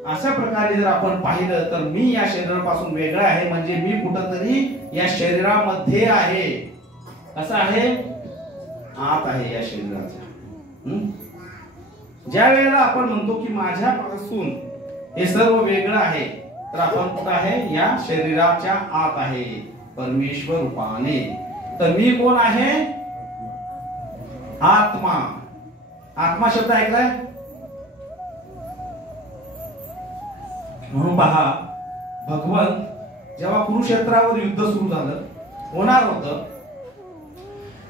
अशा प्रकारे जर आपण पाहिलं तर मी या शरीरापासून वेगळा आहे, म्हणजे मी कुठंतरी या शरीरामध्ये आहे. असं आहे, आत आहे या शरीराच्या. ज्या वेळेला आपण म्हणतो की माझ्यापासून हे सर्व वेगळं आहे, तर आपण कुठं आहे? या शरीराच्या आत आहे, परमेश्वर रूपाने. तर मी कोण आहे? आत्मा. आत्मा शब्द ऐकलाय? म्हणून पहा, भगवंत जेव्हा कुरुक्षेत्रावर युद्ध सुरू झालं, होणार होतं,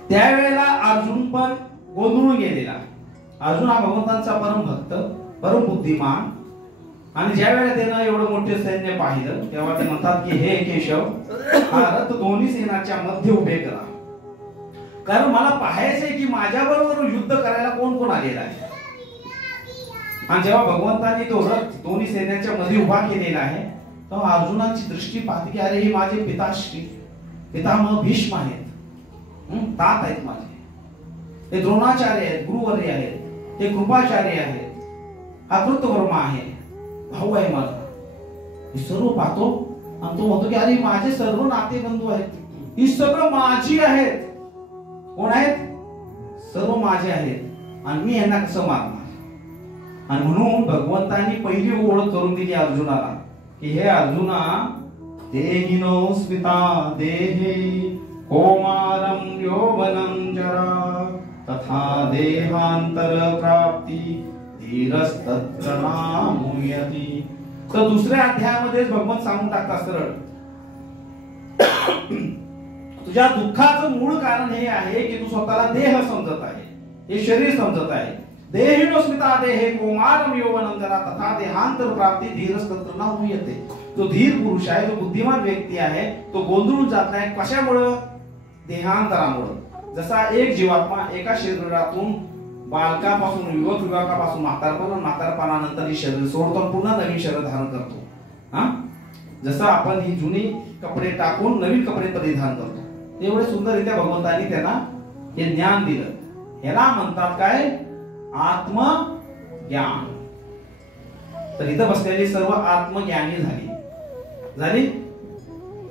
त्यावेळेला अर्जुन पण गोंधळून गेलेला. अर्जुन हा भगवंतांचा परम भक्त, परम बुद्धिमान. आणि ज्या वेळेला त्यानं एवढं मोठे सैन्य पाहिलं, तेव्हा ते म्हणतात की हे केशव, हा रथ दोन्ही सेनाच्या मध्ये उभे करा, कारण मला पाहायचंय की माझ्या बरोबर युद्ध करायला कोण कोण आलेला आहे. आणि जेव्हा भगवंतांनी तो रथ दोन्ही सैन्याच्या मध्ये उभा केलेला आहे, तेव्हा अर्जुनाची दृष्टी पाहते की अरे हे माझे पिताश्री, पितामह भीष्म आहेत, तात आहेत माझे, ते द्रोणाचार्य आहेत, गुरुवर्य आहेत, ते कृपाचार्य आहेत, हा कृतवर्मा आहे, भाऊ आहे माझा. हे सर्व पाहतो आणि तो म्हणतो की अरे माझे सर्व नाते बंधू आहेत, ही सगळं माझी आहेत. कोण आहेत? सर्व माझे आहेत. आणि मी यांना कसं मारणार? आणि म्हणून भगवंतांनी पहिली ओळख करून दिली अर्जुनाला की हे अर्जुना, देहिनोस्मिता देहे कौमारं यौवनं जरा तथा देहांतर प्राप्ती धीरस्तत्र नामुयति. तर दुसऱ्या अध्यायामध्ये भगवंत सांगून टाकतात सरळ, तुझ्या दुःखाचं मूळ कारण हे आहे की तू स्वतःला देह समजत आहे, हे शरीर समजत आहे. देहिनोस्मिता देहे कौमारं यौवनं जरा तथा देहांतर प्राप्ती धीरस्तत्र नामुयते. जो धीर पुरुष आहे, जो बुद्धिमान व्यक्ती आहे, तो गोंधळून जात नाही. कशामुळं? देहांतरामुळं. जसा एक जीवात्मा एका शरीरातून बालकापासून युवकापासून म्हातारपणानंतर ही शरीर सोडतो, पुन्हा नवीन शरीर धारण करतो. हा, जसं आपण ही जुनी कपडे टाकून नवीन कपडे परिधान करतो, एवढे सुंदररित्या भगवंतांनी त्यांना हे ज्ञान दिलं. ह्याला म्हणतात काय? आत्मज्ञान. तर इथं बसलेली सर्व आत्मज्ञानी झाली.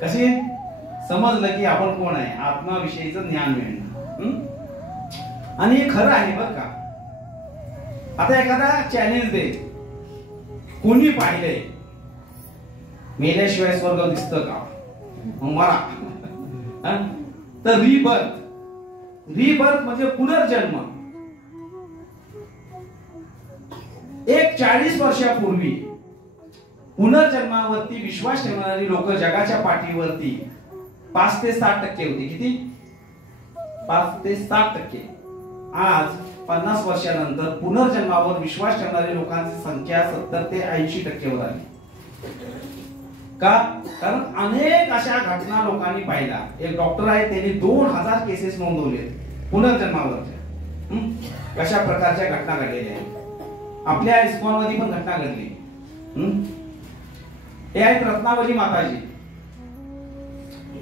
कशी? समजलं की आपण कोण आहे, आत्माविषयीचं ज्ञान मिळणं. आणि हे खरं आहे बरं का. आता एखादा चॅलेंज दे, कोणी पाहिलंय मेल्याशिवाय स्वर्ग दिसतं का? मग मरा. तर रिबर्थ म्हणजे पुनर्जन्म. एक 40 वर्षापूर्वी पुनर्जन्मावरती विश्वास ठेवणारी लोक जगाच्या पाठीवरती 5 ते 7% होती. किती? 5 ते 7%. आज 50 वर्षानंतर पुनर्जन्मावर विश्वास ठेवणाऱ्या लोकांची संख्या 70 ते 80% वर आली. का? कारण अनेक अशा घटना लोकांनी पाहिल्या. एक डॉक्टर आहे, त्यांनी 2000 केसेस नोंदवले पुनर्जन्मावरच्या. कशा प्रकारच्या घटना घडलेल्या आहेत. आपल्या इस्कॉन मध्ये पण घटना घडली. हे आहेत रत्नावली माताजी.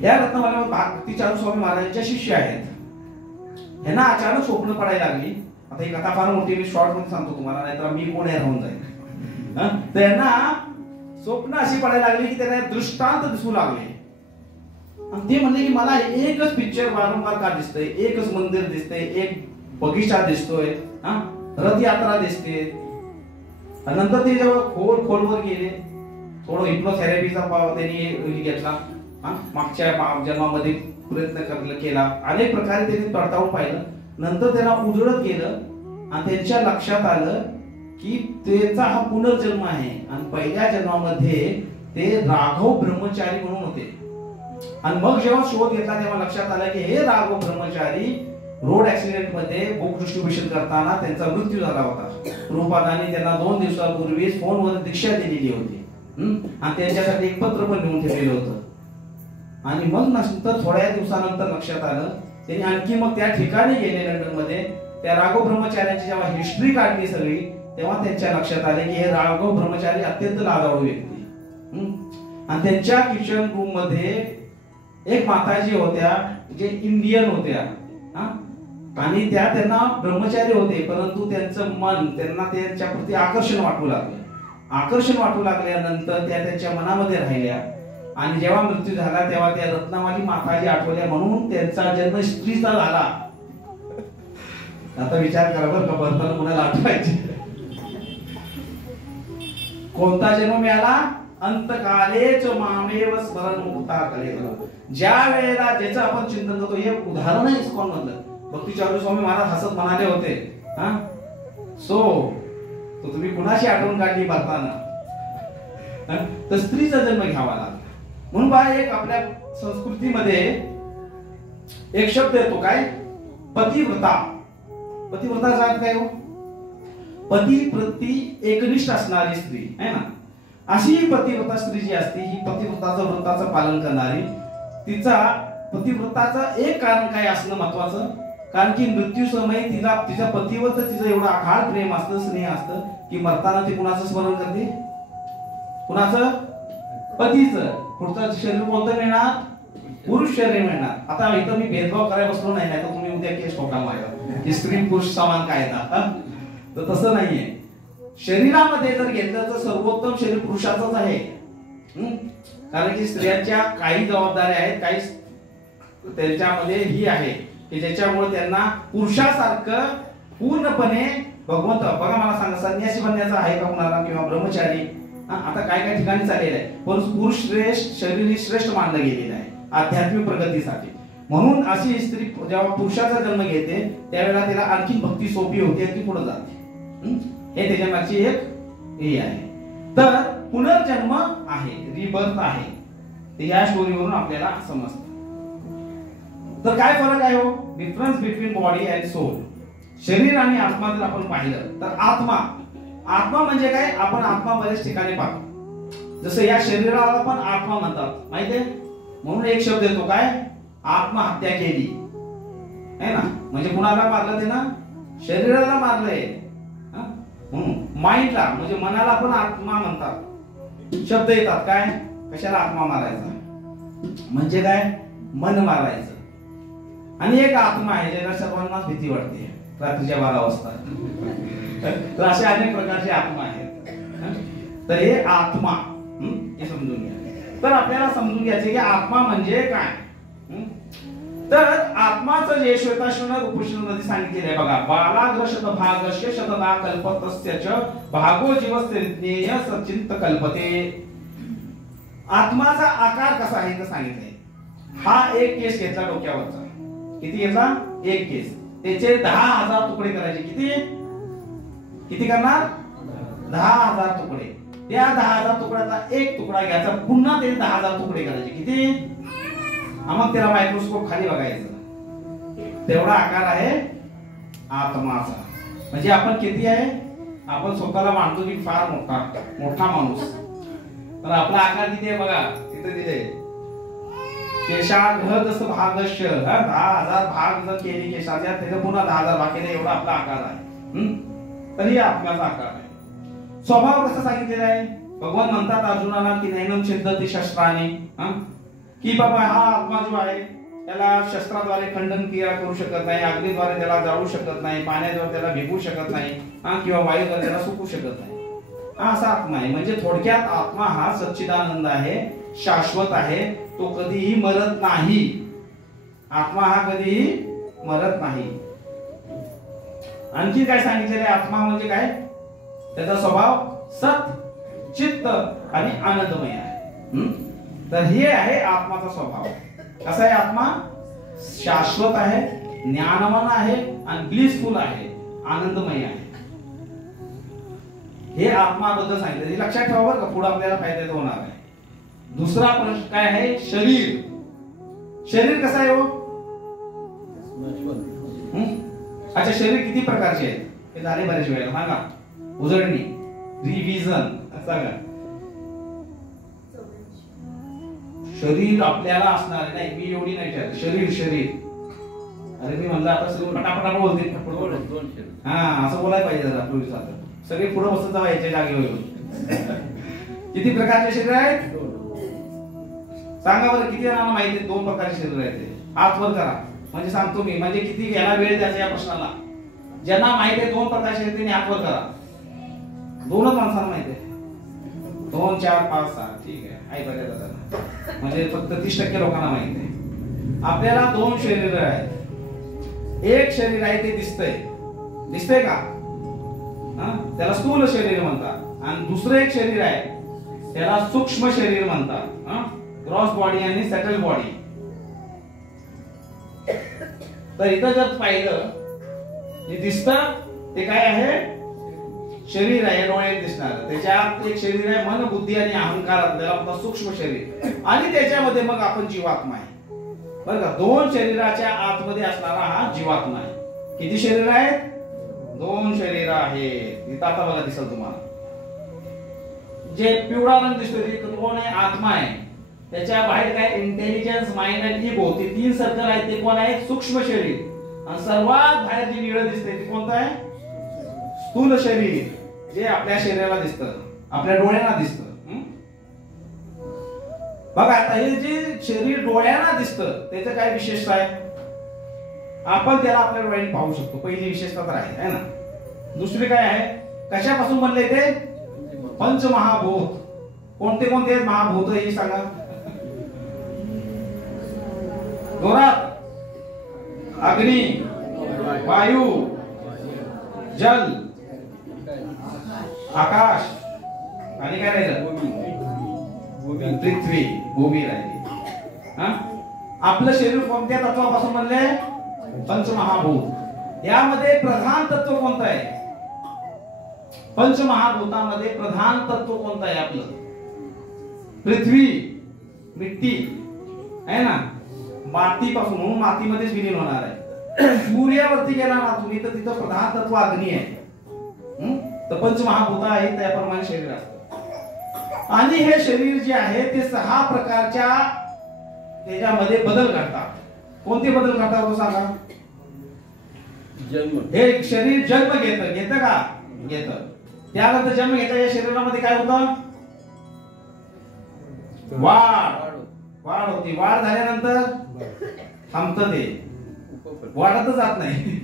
या रत्नावली भक्ती चारू स्वामी महाराजांच्या शिष्य आहेत. यांना अचानक स्वप्न पडायला लागली. आता ही कथा फार मोठी, मी शॉर्ट मध्ये सांगतो तुम्हाला, नाहीतर मी कोण राहून जाईल. तर यांना स्वप्न अशी पडायला लागली की त्यांना दृष्टांत दिसू लागले. आणि ते म्हणले की मला एकच पिक्चर वारंवार का दिसतंय, एकच मंदिर दिसतंय, एक बगीचा दिसतोय, रथयात्रा दिसते. नंतर ते जेव्हा खोलवर गेले, थोडं हिप्नोथेरपीचा त्यांनी घेतला. मागच्या जन्मामध्ये प्रयत्न केला, अनेक प्रकारे त्यांनी पडताळून पाहिलं. नंतर त्यांना उजळत गेलं आणि त्यांच्या लक्षात आलं की त्यांचा हा पुनर्जन्म आहे. आणि पहिल्या जन्मामध्ये ते राघव ब्रह्मचारी म्हणून होते. आणि मग जेव्हा शोध घेतला तेव्हा लक्षात आलं की हे राघव ब्रह्मचारी रोड ऍक्सिडेंट मध्ये बुक डिस्ट्रीब्युशन करताना त्यांचा मृत्यू झाला होता. रूपादानी त्यांना 2 दिवसापूर्वी फोनवर दीक्षा दिलेली होती आणि त्यांच्यासाठी एक पत्र पण लिहून ठेवलेलं होतं. आणि मग नंतर थोड्या दिवसानंतर लक्षात आलं, त्यांनी आणखी मग त्या ठिकाणी गेले लंडन मध्ये. त्या राघव ब्रह्मचार्यांची जेव्हा हिस्ट्री काढली सगळी, तेव्हा त्यांच्या लक्षात आले की हे राघव ब्रह्मचारी अत्यंत लाजाळू व्यक्ती. आणि त्यांच्या किचन रूम मध्ये एक माताजी होत्या जे इंडियन होत्या. आणि त्यांना ब्रह्मचारी होते, परंतु त्यांचं मन त्यांना त्यांच्या प्रती आकर्षण वाटू लागल्यानंतर त्या त्यांच्या मनामध्ये राहिल्या. आणि जेव्हा मृत्यू झाला तेव्हा त्या रत्नावली माताजी आठवल्या, म्हणून त्यांचा जन्म स्त्रीचा झाला. आता विचार करा बरं का, भरताना कुणाला आठवायचे. कोणता जन्म मिळाला? अंतकालेच मामेव स्मरण मुक्ता कले. ज्या वेळेला ज्याचं आपण चिंतन करतो, हे उदाहरण आहे इस्कॉन मधलं. भक्ती चारू स्वामी महाराज हसत म्हणाले होते, तो तुम्ही कुणाशी आठवण काढली भरताना? तर स्त्रीचा जन्म घ्यावा लागला. म्हणून बा एक आपल्या संस्कृतीमध्ये एक शब्द येतो, काय? पतिव्रता. पतिव्रताचा अर्थ काय हो? पती प्रती एकनिष्ठ असणारी स्त्री आहे ना. अशी पतिव्रता स्त्री जी असते, ही पतिव्रताचं व्रताचं पालन करणारी. तिचा पतिव्रताचं एक कारण काय असणं महत्वाचं, कारण की मृत्यू समय तिच्या पतीवर तर तिचं एवढं अगाध प्रेम असतं, स्नेह असतं की मरताना ती कुणाचं स्मरण करते? कुणाचं? पतीचं. पुढचं शरीर कोणतं मिळणार? पुरुष शरीर मिळणार. आता इथं मी भेदभाव करायला बसलो नाही, तर तुम्ही उद्या केस ठोका माझ्यावर की स्त्री पुरुष समान कायदा. तर तसं नाहीये. शरीरामध्ये जर घेतलं तर सर्वोत्तम शरीर पुरुषाचंच आहे. कारण की स्त्रियांच्या काही जबाबदाऱ्या आहेत, काही त्यांच्यामध्ये ही आहे की ज्याच्यामुळे त्यांना पुरुषासारखं पूर्णपणे भगवंत बघा मला सांगा, संन्यासी बनण्याचा आहे का कुणाला, किंवा ब्रह्मचारी? आता काय काय ठिकाणी चाललेलं आहे. पण पुरुष श्रेष्ठ, शरीर श्रेष्ठ मानलं गेलेलं आहे आध्यात्मिक प्रगतीसाठी. म्हणून अशी स्त्री जेव्हा पुरुषाचा जन्म घेते त्यावेळेला तिला आणखी भक्ती सोपी होते आणि ती पुढे जाते. हे त्याच्या मागची एक हे आहे. तर पुनर्जन्म आहे, रिबर्थ आहे, ते या स्टोरीवरून आपल्याला समजतं. तर काय फरक आहे हो? Difference between body and soul. शरीर आणि आत्मा जर आपण पाहिलं तर आत्मा म्हणजे काय? आपण आत्मा बऱ्याच ठिकाणी पाहतो. जसं या शरीराला पण आत्मा म्हणतात, माहितीये? म्हणून एक शब्द येतो काय? आत्महत्या केली है ना. म्हणजे कुणाला मारलं? ते ना शरीराला मारलंय. म्हणून माइंडला म्हणजे मनाला पण आत्मा म्हणतात. शब्द येतात काय? कशाला आत्मा मारायचा? म्हणजे काय? मन मारायचं. आणि एक आत्मा आहे ज्याला सर्वांनाच भीती वाटते रात्रीच्या 12 वाजता. तर असे अनेक प्रकारचे आत्मा आहेत. तर हे आत्मा हे समजून घ्या. तर आपल्याला समजून घ्यायचे की आत्मा म्हणजे काय. तर आत्माचं जे श्वेताश्वतर उपनिषदामध्ये सांगितलेलं आहे बघा. बालाग्रशत भागस्य शतदा कल्पतस्य च भागो जीवस्य ज्ञेय सचिंत कल्पते. आत्माचा आकार कसा आहे ते सांगितलंय. हा एक केस घेतला डोक्यावरचा. किती घेतला? एक केस. त्याचे 10,000 तुकडे करायचे. किती करणार? 10,000 तुकडे. त्या 10,000 तुकड्याचा एक तुकडा घ्यायचा, पुन्हा ते 10,000 तुकडे करायचे. किती? मग त्याला मायक्रोस्कोप खाली बघायचं. तेवढा आकार आहे आत्माचा. म्हणजे आपण किती आहे? आपण स्वतःला मानतो की फार मोठा माणूस. तर आपला आकार किती आहे बघा. तिथे दिले केशाग्रहदस भागस्य. 10,000 भाग जर केले केशाच्या, त्याचा पुन्हा 10,000 भाग केले, एवढा आपला आकार आहे. तरी आत्म्याचा आकार आहे. स्वभाव कसा सांगितलेला आहे? भगवान म्हणतात अर्जुनाला की नैनम छिद्दति शस्त्राने, की बाबा हा आत्मा जो आहे त्याला शस्त्राद्वारे खंडन क्रिया करू शकत नाही, अग्नीद्वारे त्याला जाळू शकत नाही, पाण्याद्वारे त्याला भिगू शकत नाही, किंवा वायूद्वारे त्याला सुकू शकत नाही. हा असा आत्मा आहे. म्हणजे थोडक्यात आत्मा हा सच्चिदानंद आहे, शाश्वत आहे. तो कधीही मरत नाही. आत्मा हा कधीही मरत नाही. आणखी काय सांगितलेलं आहे? आत्मा म्हणजे काय? त्याचा स्वभाव सत, चित्त आणि आनंदमय आहे. तर हे आहे आत्माचा स्वभाव. कसा आहे आत्मा? शाश्वत आहे, ज्ञानवान आहे आणि ब्लिसफुल आहे, आनंदमय आहे. हे आत्माबद्दल सांगितलं. हे लक्षात ठेवा बरं का, पुढे आपल्याला फायदा होणार आहे. दुसरा प्रश्न काय आहे? शरीर. शरीर कसं आहे हो? अच्छा, शरीर किती प्रकारचे आहेत हे झाले बरेच वेळेला. सांगा, उजळणी, रिव्हिजन सांगा. शरीर आपल्याला असणार नाही. मी एवढी नाही ठरत. शरीर. अरे मी म्हणलं आता सगळं पटापटा बोलते. हा, असं बोलायला पाहिजे जरा. पूर्वीच आता सगळे पुढे बसत जावा याच्या जागेवर. किती प्रकारचे शरीर आहेत सांगा बरं. किती जणांना माहिती आहे 2 प्रकारचे शरीर आहेत? हात वर करा म्हणजे सांगतो मी. म्हणजे किती याला वेळ द्यायचा या प्रश्नाला. ज्यांना माहिती आहे 2 प्रकारचे शरीर त्यांनी हात वर करा. 2च माणसांना माहिती आहे. 2, 4, 5, 6 ठीक आहे. म्हणजे फक्त 30% लोकांना माहिती आहे. आपल्याला 2 शरीर आहेत. एक शरीर आहे ते दिसतंय का? त्याला स्थूल शरीर म्हणतात. आणि दुसरं एक शरीर आहे त्याला सूक्ष्म शरीर म्हणतात. ग्रॉस बॉडी आणि सेटल बॉडी. तर इथं जर पाहिलं हे दिसतं ते काय आहे? शरीर आहे, डोळ्याने दिसणार. त्याच्यात एक शरीर आहे मन, बुद्धी आणि अहंकार, त्याला सूक्ष्म शरीर. आणि त्याच्यामध्ये मग आपण जीवात्मा आहे बरं का. 2 शरीराच्या आतमध्ये असणारा हा जीवात्मा आहे. किती शरीर आहेत? 2 शरीर आहेत. इथं आता बघा दिसत तुम्हाला. जे पिवळा रंग दिसतोय ते कोण आहे? आत्मा आहे. त्याच्या बाहेर काय? इंटेलिजन्स, माइंड आणि इगो. ते 3 सर्कल आहेत. ते कोण आहेत? सूक्ष्म शरीर. आणि सर्वात बाहेर जे निळं दिसतंय ते कोणतं आहे? स्थूल शरीर, जे आपल्या शरीराला दिसतं, आपल्या डोळ्यांना दिसतं. बघा आता हे जे शरीर डोळ्यांना दिसतं त्याचं काय विशेषता आहे? आपण त्याला आपल्या डोळ्यांनी पाहू शकतो. पहिली विशेषता तर आहे ना. दुसरी काय आहे? कशापासून बनले ते? पंचमहाभूत. कोणते आहेत महाभूत हे सांगा जोरात. अग्नी, वायू, जल आकाश आणि काय राहिलं? पृथ्वी, भूमी राहिली. हा, आपलं शरीर कोणत्या तत्वापासून बनले? पंचमहाभूत. यामध्ये प्रधान तत्व कोणतं आहे? पंचमहाभूतामध्ये प्रधान तत्व कोणतं आहे आपलं? पृथ्वी, मिट्टी आहे ना, मातीपासून, म्हणून मातीमध्येच विलीन होणार आहे. सूर्यावरती गेला ना तुम्ही तर तिथं प्रधान तत्व अग्नी आहे. तर पंचमहाभूत आहे त्याप्रमाणे शरीर असतं. आणि हे शरीर जे आहे ते 6 प्रकारच्या त्याच्यामध्ये बदल घडतात. कोणते बदल घडतात तो सांगा? जन्म. हे शरीर जन्म घेतं का? घेतं. त्यानंतर जन्म घेता या शरीरामध्ये काय होतं? वाढ होती. वाढ झाल्यानंतर थांबतं, ते वाढतच जात नाही.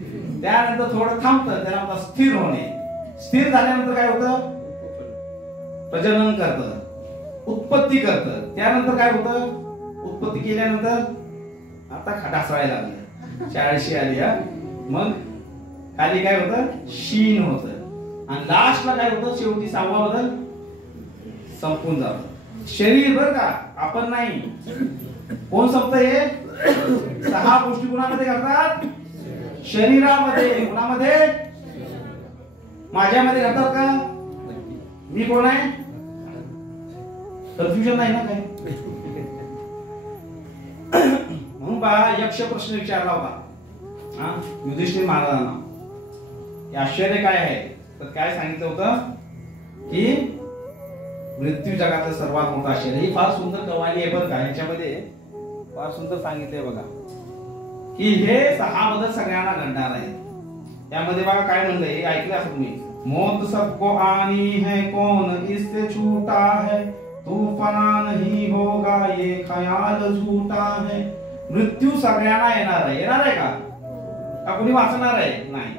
त्यानंतर थोडं थांबतं, त्याला म्हणतात स्थिर होणे. स्थिर झाल्यानंतर काय होतं? प्रजनन करतं, उत्पत्ती करतं. त्यानंतर काय होतं? उत्पत्ती केल्यानंतर आता ढासळायला लागलं, 40 आली. मग खाली काय होतं? शीन होतं. आणि लास्टला काय होतं? शेवटी 6वा बदल संपून जातं. शरीर बरं का, आपण नाही. कोण संपतं? हे 6 गोष्टी कुणामध्ये घडतात? शरीरामध्ये. कुणामध्ये? माझ्यामध्ये घडतात का? मी कोण आहे? कन्फ्युजन नाही ना काय? म्हणून बा यक्ष प्रश्न विचारला होता युधिष्ठिर महाराजांना. आश्चर्य काय आहे? तर काय सांगितलं होतं की मृत्यू जगातलं सर्वात मोठं आश्चर्य. ही फार सुंदर कवाली आहे बरं का. ह्याच्यामध्ये फार सुंदर सांगितलंय बघा की हे 6 बदल सगळ्यांना घडणार आहे. त्यामध्ये बघा काय म्हणलंय, हे ऐकलं असं तुम्ही. मौत सबको आनी है, कौन इससे छूटा है, तूफान नहीं होगा ये ख्याल झूठा है. मृत्यू सगळ्यांना येणार आहे. येणार आहे का कोणी वाचणार आहे? नाही.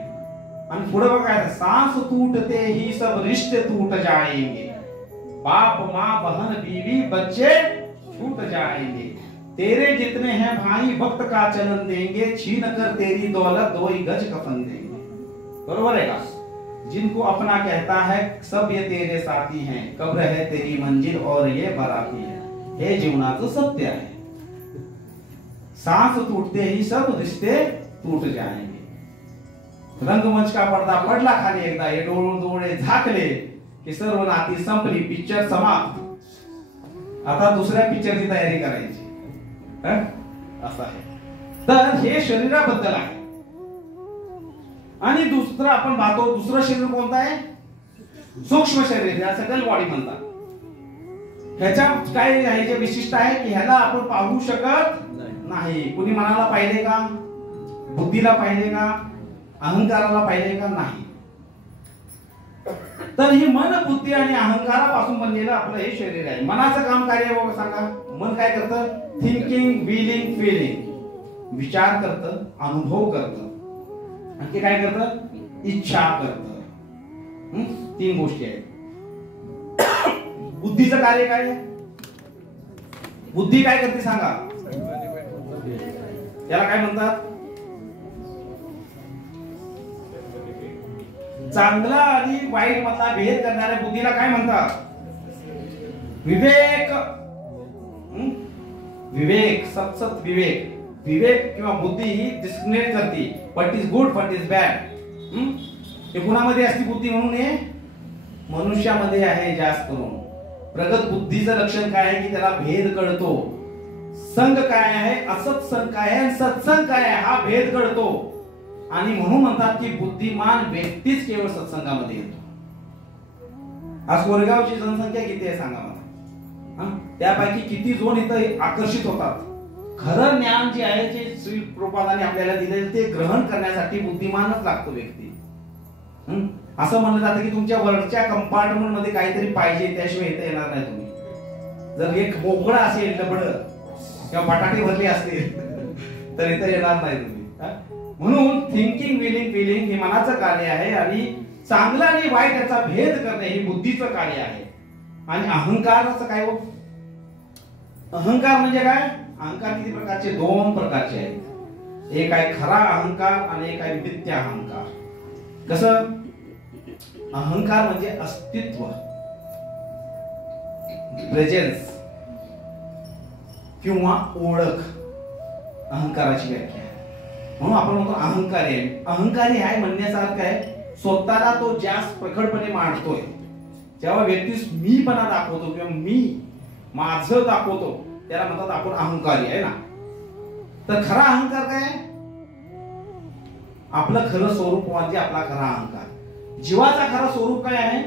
आणि पुढे बघा काय, सांस टूटते ही सब रिश्ते टूट जाएंगे, बाप माँ बहन बीवी बच्चे छूट जाएंगे, तेरे जितने हैं भाई वक्त का चलन देंगे, छीन कर तेरी दौलत 2 गज कफन देंगे. बरोबर है का? जिनको अपना कहता है सब ये तेरे साथी हैं, कब्र है तेरी मंजिल और ये बाराती है. हे जीवनाचं सत्य आहे. सांस टूटते ही सब रिश्ते टूट जाएंगे. रंगमंच का पडदा पडला खाली एकदा, हे डोळे झाकले की सर्व नाती संपली, पिक्चर समाप्त. आता दुसऱ्या पिक्चरची तयारी करायची. असं आहे. तर हे शरीराबद्दल आहे. आणि दुसरं आपण पाहतो, दुसरं शरीर कोणतं आहे? सूक्ष्म शरीर, या सगळं बॉडी म्हणतात. ह्याच्या काय ह्याचे विशिष्ट आहे की ह्याला आपण पाहू शकत नाही. कुणी मनाला पाहिले का? बुद्धीला पाहिले का? अहंकाराला पाहिले का? नाही. तर ही मन, बुद्धी आणि अहंकारापासून बनलेलं आपलं हे शरीर आहे. मनाचं काम कार्य बघा सांगा. मन काय करतं? Thinking, willing, feeling. विचार करतं, अनुभव करतं, आणखी काय करतं? इच्छा करतं. 3 गोष्टी आहेत. बुद्धीचं कार्य काय? बुद्धी काय करते सांगा? त्याला काय म्हणतात? चांगला आणि वाईट मधला भेद करणाऱ्या बुद्धीला काय म्हणतात? विवेक. विवेक, सतसत विवेक. विवेक किंवा बुद्धी ही डिस्क्रिमिनेट करते what is good, what is bad. हे कुणामध्ये असते बुद्धी? म्हणून हे मनुष्यामध्ये आहे जास्त करून. प्रगत बुद्धीचं लक्षण काय आहे की त्याला भेद कळतो. संग काय आहे, असत्संग काय आहे, सत्संग काय आहे हा भेद कळतो. आणि म्हणून म्हणतात की बुद्धिमान व्यक्तीच केवळ सत्संगामध्ये येतो. आज कोरेगावची जनसंख्या किती आहे सांगा मला? त्यापैकी किती जण इथं आकर्षित होतात? खरं ज्ञान जे आहे, जे श्री प्रभुपादांनी आपल्याला दिलेलं ते ग्रहण करण्यासाठी बुद्धिमानच लागतो व्यक्ती. असं म्हणलं जातं की तुमच्या वरच्या कंपार्टमेंट मध्ये काहीतरी पाहिजे, त्याशिवाय इथे येणार नाही तुम्ही. जर एक मोकळा असेल डबड किंवा बटाटे भरले असतील तर इथे येणार नाही तुम्ही. म्हणून थिंकिंग, विलिंग, फिलिंग हे मनाचं कार्य आहे. आणि चांगलं आणि वाईट याचा भेद करणे हे बुद्धीचं कार्य आहे. आणि अहंकाराचं काय हो? अहंकार म्हणजे काय? अहंकार किती प्रकारचे? 2 प्रकारचे आहेत. एक आहे खरा अहंकार आणि एक आहे मिथ्या अहंकार. कसं? अहंकार म्हणजे अस्तित्व, प्रेझेन्स किंवा ओळख, अहंकाराची व्याख्या आहे. म्हणून आपण म्हणतो अहंकारी आहे. अहंकारी आहे म्हणण्याचा अर्थ आहे स्वतःला तो जास्त प्रखरपणे मांडतोय. जेव्हा व्यक्तीस मीपणा दाखवतो किंवा मी माझं दाखवतो त्याला म्हणतात आपण अहंकारी आहे ना. तर खरा अहंकार काय आहे? आपलं खरं स्वरूप म्हणजे आपला खरा अहंकार. जीवाचा खरा स्वरूप काय आहे?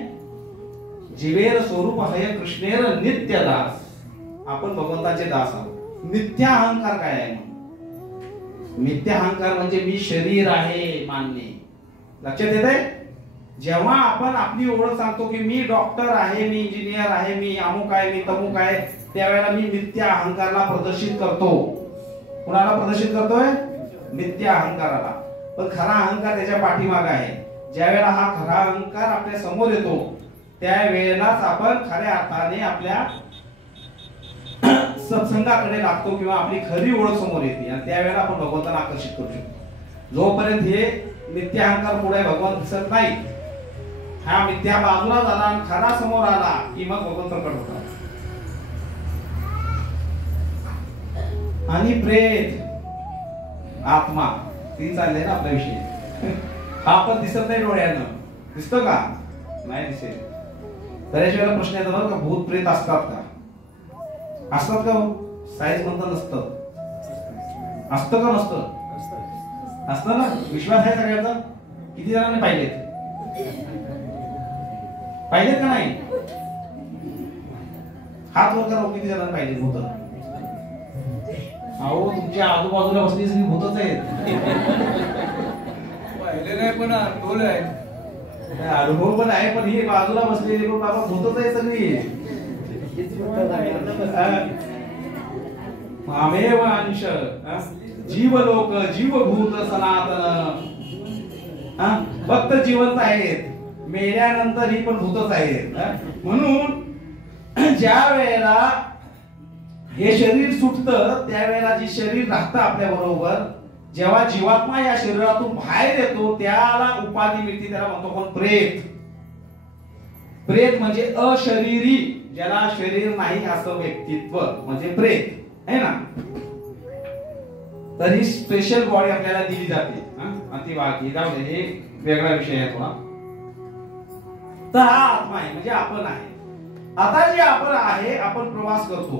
जीवेर स्वरूप हय कृष्णेर नित्य दास. आपण भगवंताचे दास आहोत. मिथ्या अहंकार काय आहे? मिथ्या अहंकार म्हणजे मी शरीर आहे मानणे. लक्षात येत आहे? जेव्हा आपण आपली ओळख सांगतो की मी डॉक्टर आहे, मी इंजिनियर आहे, मी अमुक आहे, मी तमुक आहे, त्यावेळेला मी मिथ्या अहंकाराला प्रदर्शित करतो. कुणाला प्रदर्शित करतोय? मिथ्या अहंकाराला. पण खरा अहंकार त्याच्या पाठीमागे आहे. ज्या वेळेला हा खरा अहंकार आपल्या समोर येतो त्यावेळेलाच आपण खऱ्या अर्थाने आपल्या सत्संगाकडे लागतो किंवा आपली खरी ओळख समोर येते आणि त्यावेळेला आपण भगवंताला आकर्षित करू शकतो. जोपर्यंत हे मिथ्या अहंकार पुढे भगवान दिसत नाही, हा मिथ्या बाजूला झाला आणि खरा समोर आला की मग भगवंत प्रकट होतात. आणि प्रेत आत्मा ती चालले ना आपल्या विषयी. हा पण दिसत नाही डोळ्यानं, दिसतो का? नाही दिसेल. बऱ्याच वेळेला प्रश्न येतो बरं का, भूत प्रेत असतात का? असतात का? सायन्स म्हणतं नसतं. असतं का नसतं? असतं ना. विश्वास आहे सगळ्यांचा? किती जणांनी पाहिलेत? पाहिलेत का नाही? हात वर करा. किती जणांनी पाहिलेत भूत? अहो तुमच्या आजूबाजूला बसली सगळी भूतच आहेत. पाहिले नाही पण अनुभव आहे. अनुभव पण आहे, पण ही बाजूला बसलेली पण बाबा भूतच आहे सगळी. मामेव अंश जीवलोक जीवभूत सनातन. फक्त जिवंत आहेत, मेल्यानंतर ही पण भूतच आहेत. म्हणून ज्या वेळेला हे शरीर सुटतं त्यावेळेला जे शरीर राहतं आपल्या बरोबर, जेव्हा जीवात्मा या शरीरातून बाहेर येतो त्याला उपाधी मिळते. त्याला म्हणतो कोण? प्रेत. प्रेत म्हणजे अशरीरी, ज्याला शरीर नाही असं व्यक्तित्व म्हणजे प्रेत आहे ना. तर ही स्पेशल बॉडी आपल्याला दिली जाते. ती बाकी जाऊ दे, हे वेगळा विषय आहे थोडा. तर हा आत्मा आहे म्हणजे आपण आहे. आता जे आपण आहे आपण प्रवास करतो.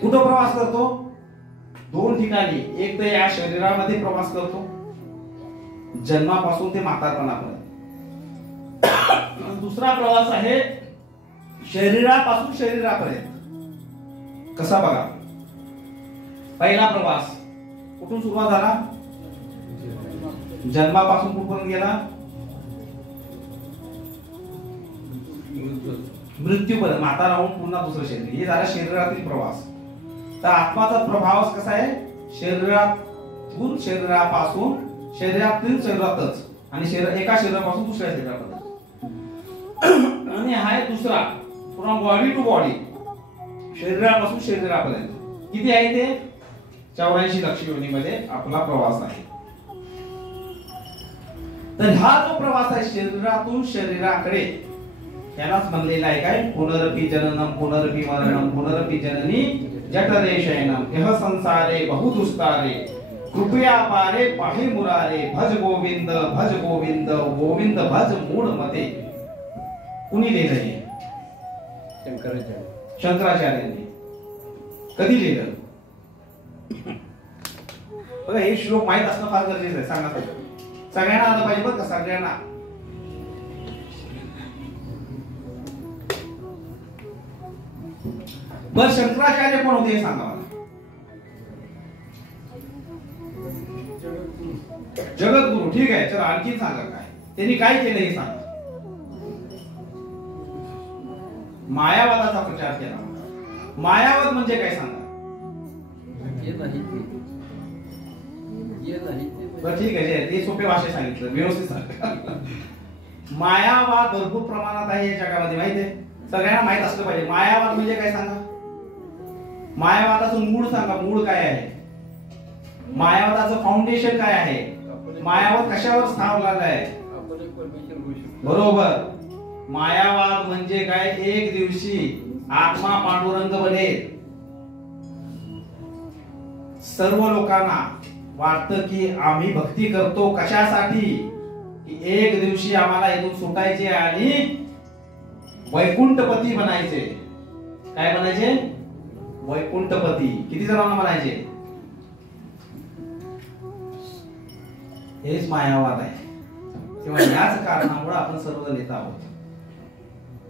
कुठं प्रवास करतो? दोन ठिकाणी. एक तर या शरीरामध्ये प्रवास करतो जन्मापासून ते म्हातारपणापर्यंत. दुसरा प्रवास आहे शरीरापासून शरीरापर्यंत. कसा बघा? पहिला प्रवास कुठून सुरुवात झाला? जन्मापासून कुठपर्यंत गेला? मृत्यूपर्यंत. म्हातारा होऊन पुन्हा दुसरं शरीर. हे झाला शरीरातील प्रवास. तर आत्माचा प्रभाव कसा आहे? शरीरातून शरीरापासून, शरीरातील शरीरातच, आणि एका शरीरापासून दुसऱ्या शरीरापर्यंत. आणि हा दुसरा पुन्हा बॉडी टू बॉडी, शरीरापासून शरीरापर्यंत. किती आहे ते? 84 लक्ष योनीमध्ये आपला प्रवास आहे. तर हा जो प्रवास आहे शरीरातून शरीराकडे, त्यालाच म्हणलेला आहे काय? पुनरपि जननम पुनरपि मरणम पुनरपि जननी जठरे शयनम यह संसारे बहुदुस्तारे कृपया पारे पाहि मुरारे भज गोविंद गोविंद भज मूढ मते. कुणी लिहिलं हे? शंकराचार्यांनी. कधी लिहिलं? बघा, हे श्लोक माहित असणं फार गरजेचं आहे. सांगा सगळ्यांना आलं पाहिजे बरं का, सगळ्यांना. बर, शंकराचार्य कोण होते हे सांगा मला. जगद्गुरु. ठीक आहे, चला आणखी सांगा काय त्यांनी काय केलं हे सांगा. मायावादाचा प्रचार केला. मायावाद म्हणजे काय सांगा. बरं ठीक आहे, ते सोपे भाषेत सांगितलं, व्यवस्थित सांगा. मायावाद भरपूर प्रमाणात आहे या जगामध्ये, माहिती आहे? सगळ्यांना माहित असलं पाहिजे. मायावाद म्हणजे काय सांगा. मायावादाचं मूळ सांगा. मूळ काय आहे? मायावादाचं फाउंडेशन काय आहे? मायावाद कशावर स्थापलेला आहे? बरोबर. मायावाद म्हणजे काय? एक दिवशी आत्मा पांडुरंग बनेल. सर्व लोकांना वाटतं की आम्ही भक्ती करतो कशासाठी? की एक दिवशी आम्हाला इथून सुटायचे आणि वैकुंठपती बनायचे. काय बनायचे? वैकुंठपती. किती जणांना म्हणायचे? हेच मायावाद आहे. तेव्हा याच कारणामुळे आपण सर्व नेत आहोत.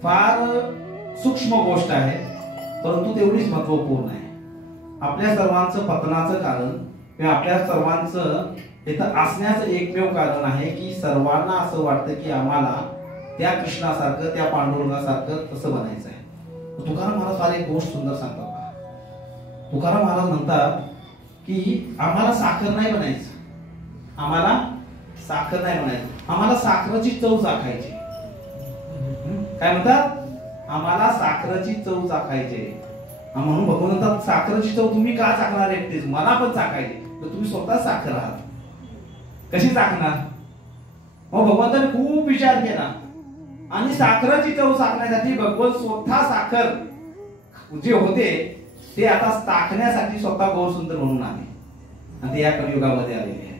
फार सूक्ष्म गोष्ट आहे, परंतु तेवढीच महत्वपूर्ण आहे. आपल्या सर्वांचं पतनाचं कारण किंवा आपल्या सर्वांचं इथं असण्याचं एकमेव कारण आहे की सर्वांना असं वाटतं की आम्हाला त्या कृष्णासारखं, त्या पांडुरंगासारखं तसं बनायचं आहे. तुकाराम महाराज फार एक गोष्ट सुंदर सांगतात. तुकाराम महाराज म्हणतात की आम्हाला साखर नाही बनायचं, आम्हाला साखर नाही बनायचं, आम्हाला साखरेची चव चाखायची. काय म्हणतात? आम्हाला साखरेची चव चाखायची. म्हणून भगवान म्हणतात साखरेची चव तुम्ही का चाखणार एकटीच? मला पण चाखायची. तर तुम्ही स्वतः साखर आहात, कशी चाखणार? मग भगवंताने खूप विचार केला आणि साखरेची चव चाखण्यासाठी भगवान स्वतः साखर जे होते ते आता चाखण्यासाठी स्वतः गौरसुंदर म्हणून आले आणि ते या कलियुगामध्ये आलेले आहेत.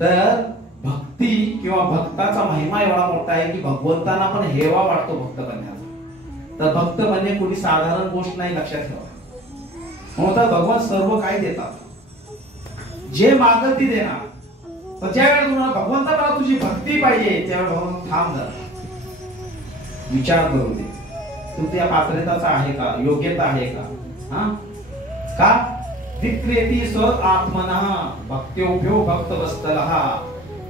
तर भक्ती किंवा भक्ताचा महिमा एवढा मोठा आहे की भगवंतांना पण हेवा वाटतो भक्त करण्याचा. तर भक्त म्हणजे कोणी साधारण गोष्ट नाही, लक्षात ठेवा. म्हणून भगवान सर्व काही देतात, जे मागल ती देणार. तर ज्यावेळेला तुम्हाला भगवंताला तुझी भक्ती पाहिजे त्यावेळेला भगवान थांब जरा, विचार करू दे, तू त्या पात्रताचा आहे का, योग्यता आहे का? का विक्रेती स आत्मना भक्त्योभ्यो भक्त वस्तलः.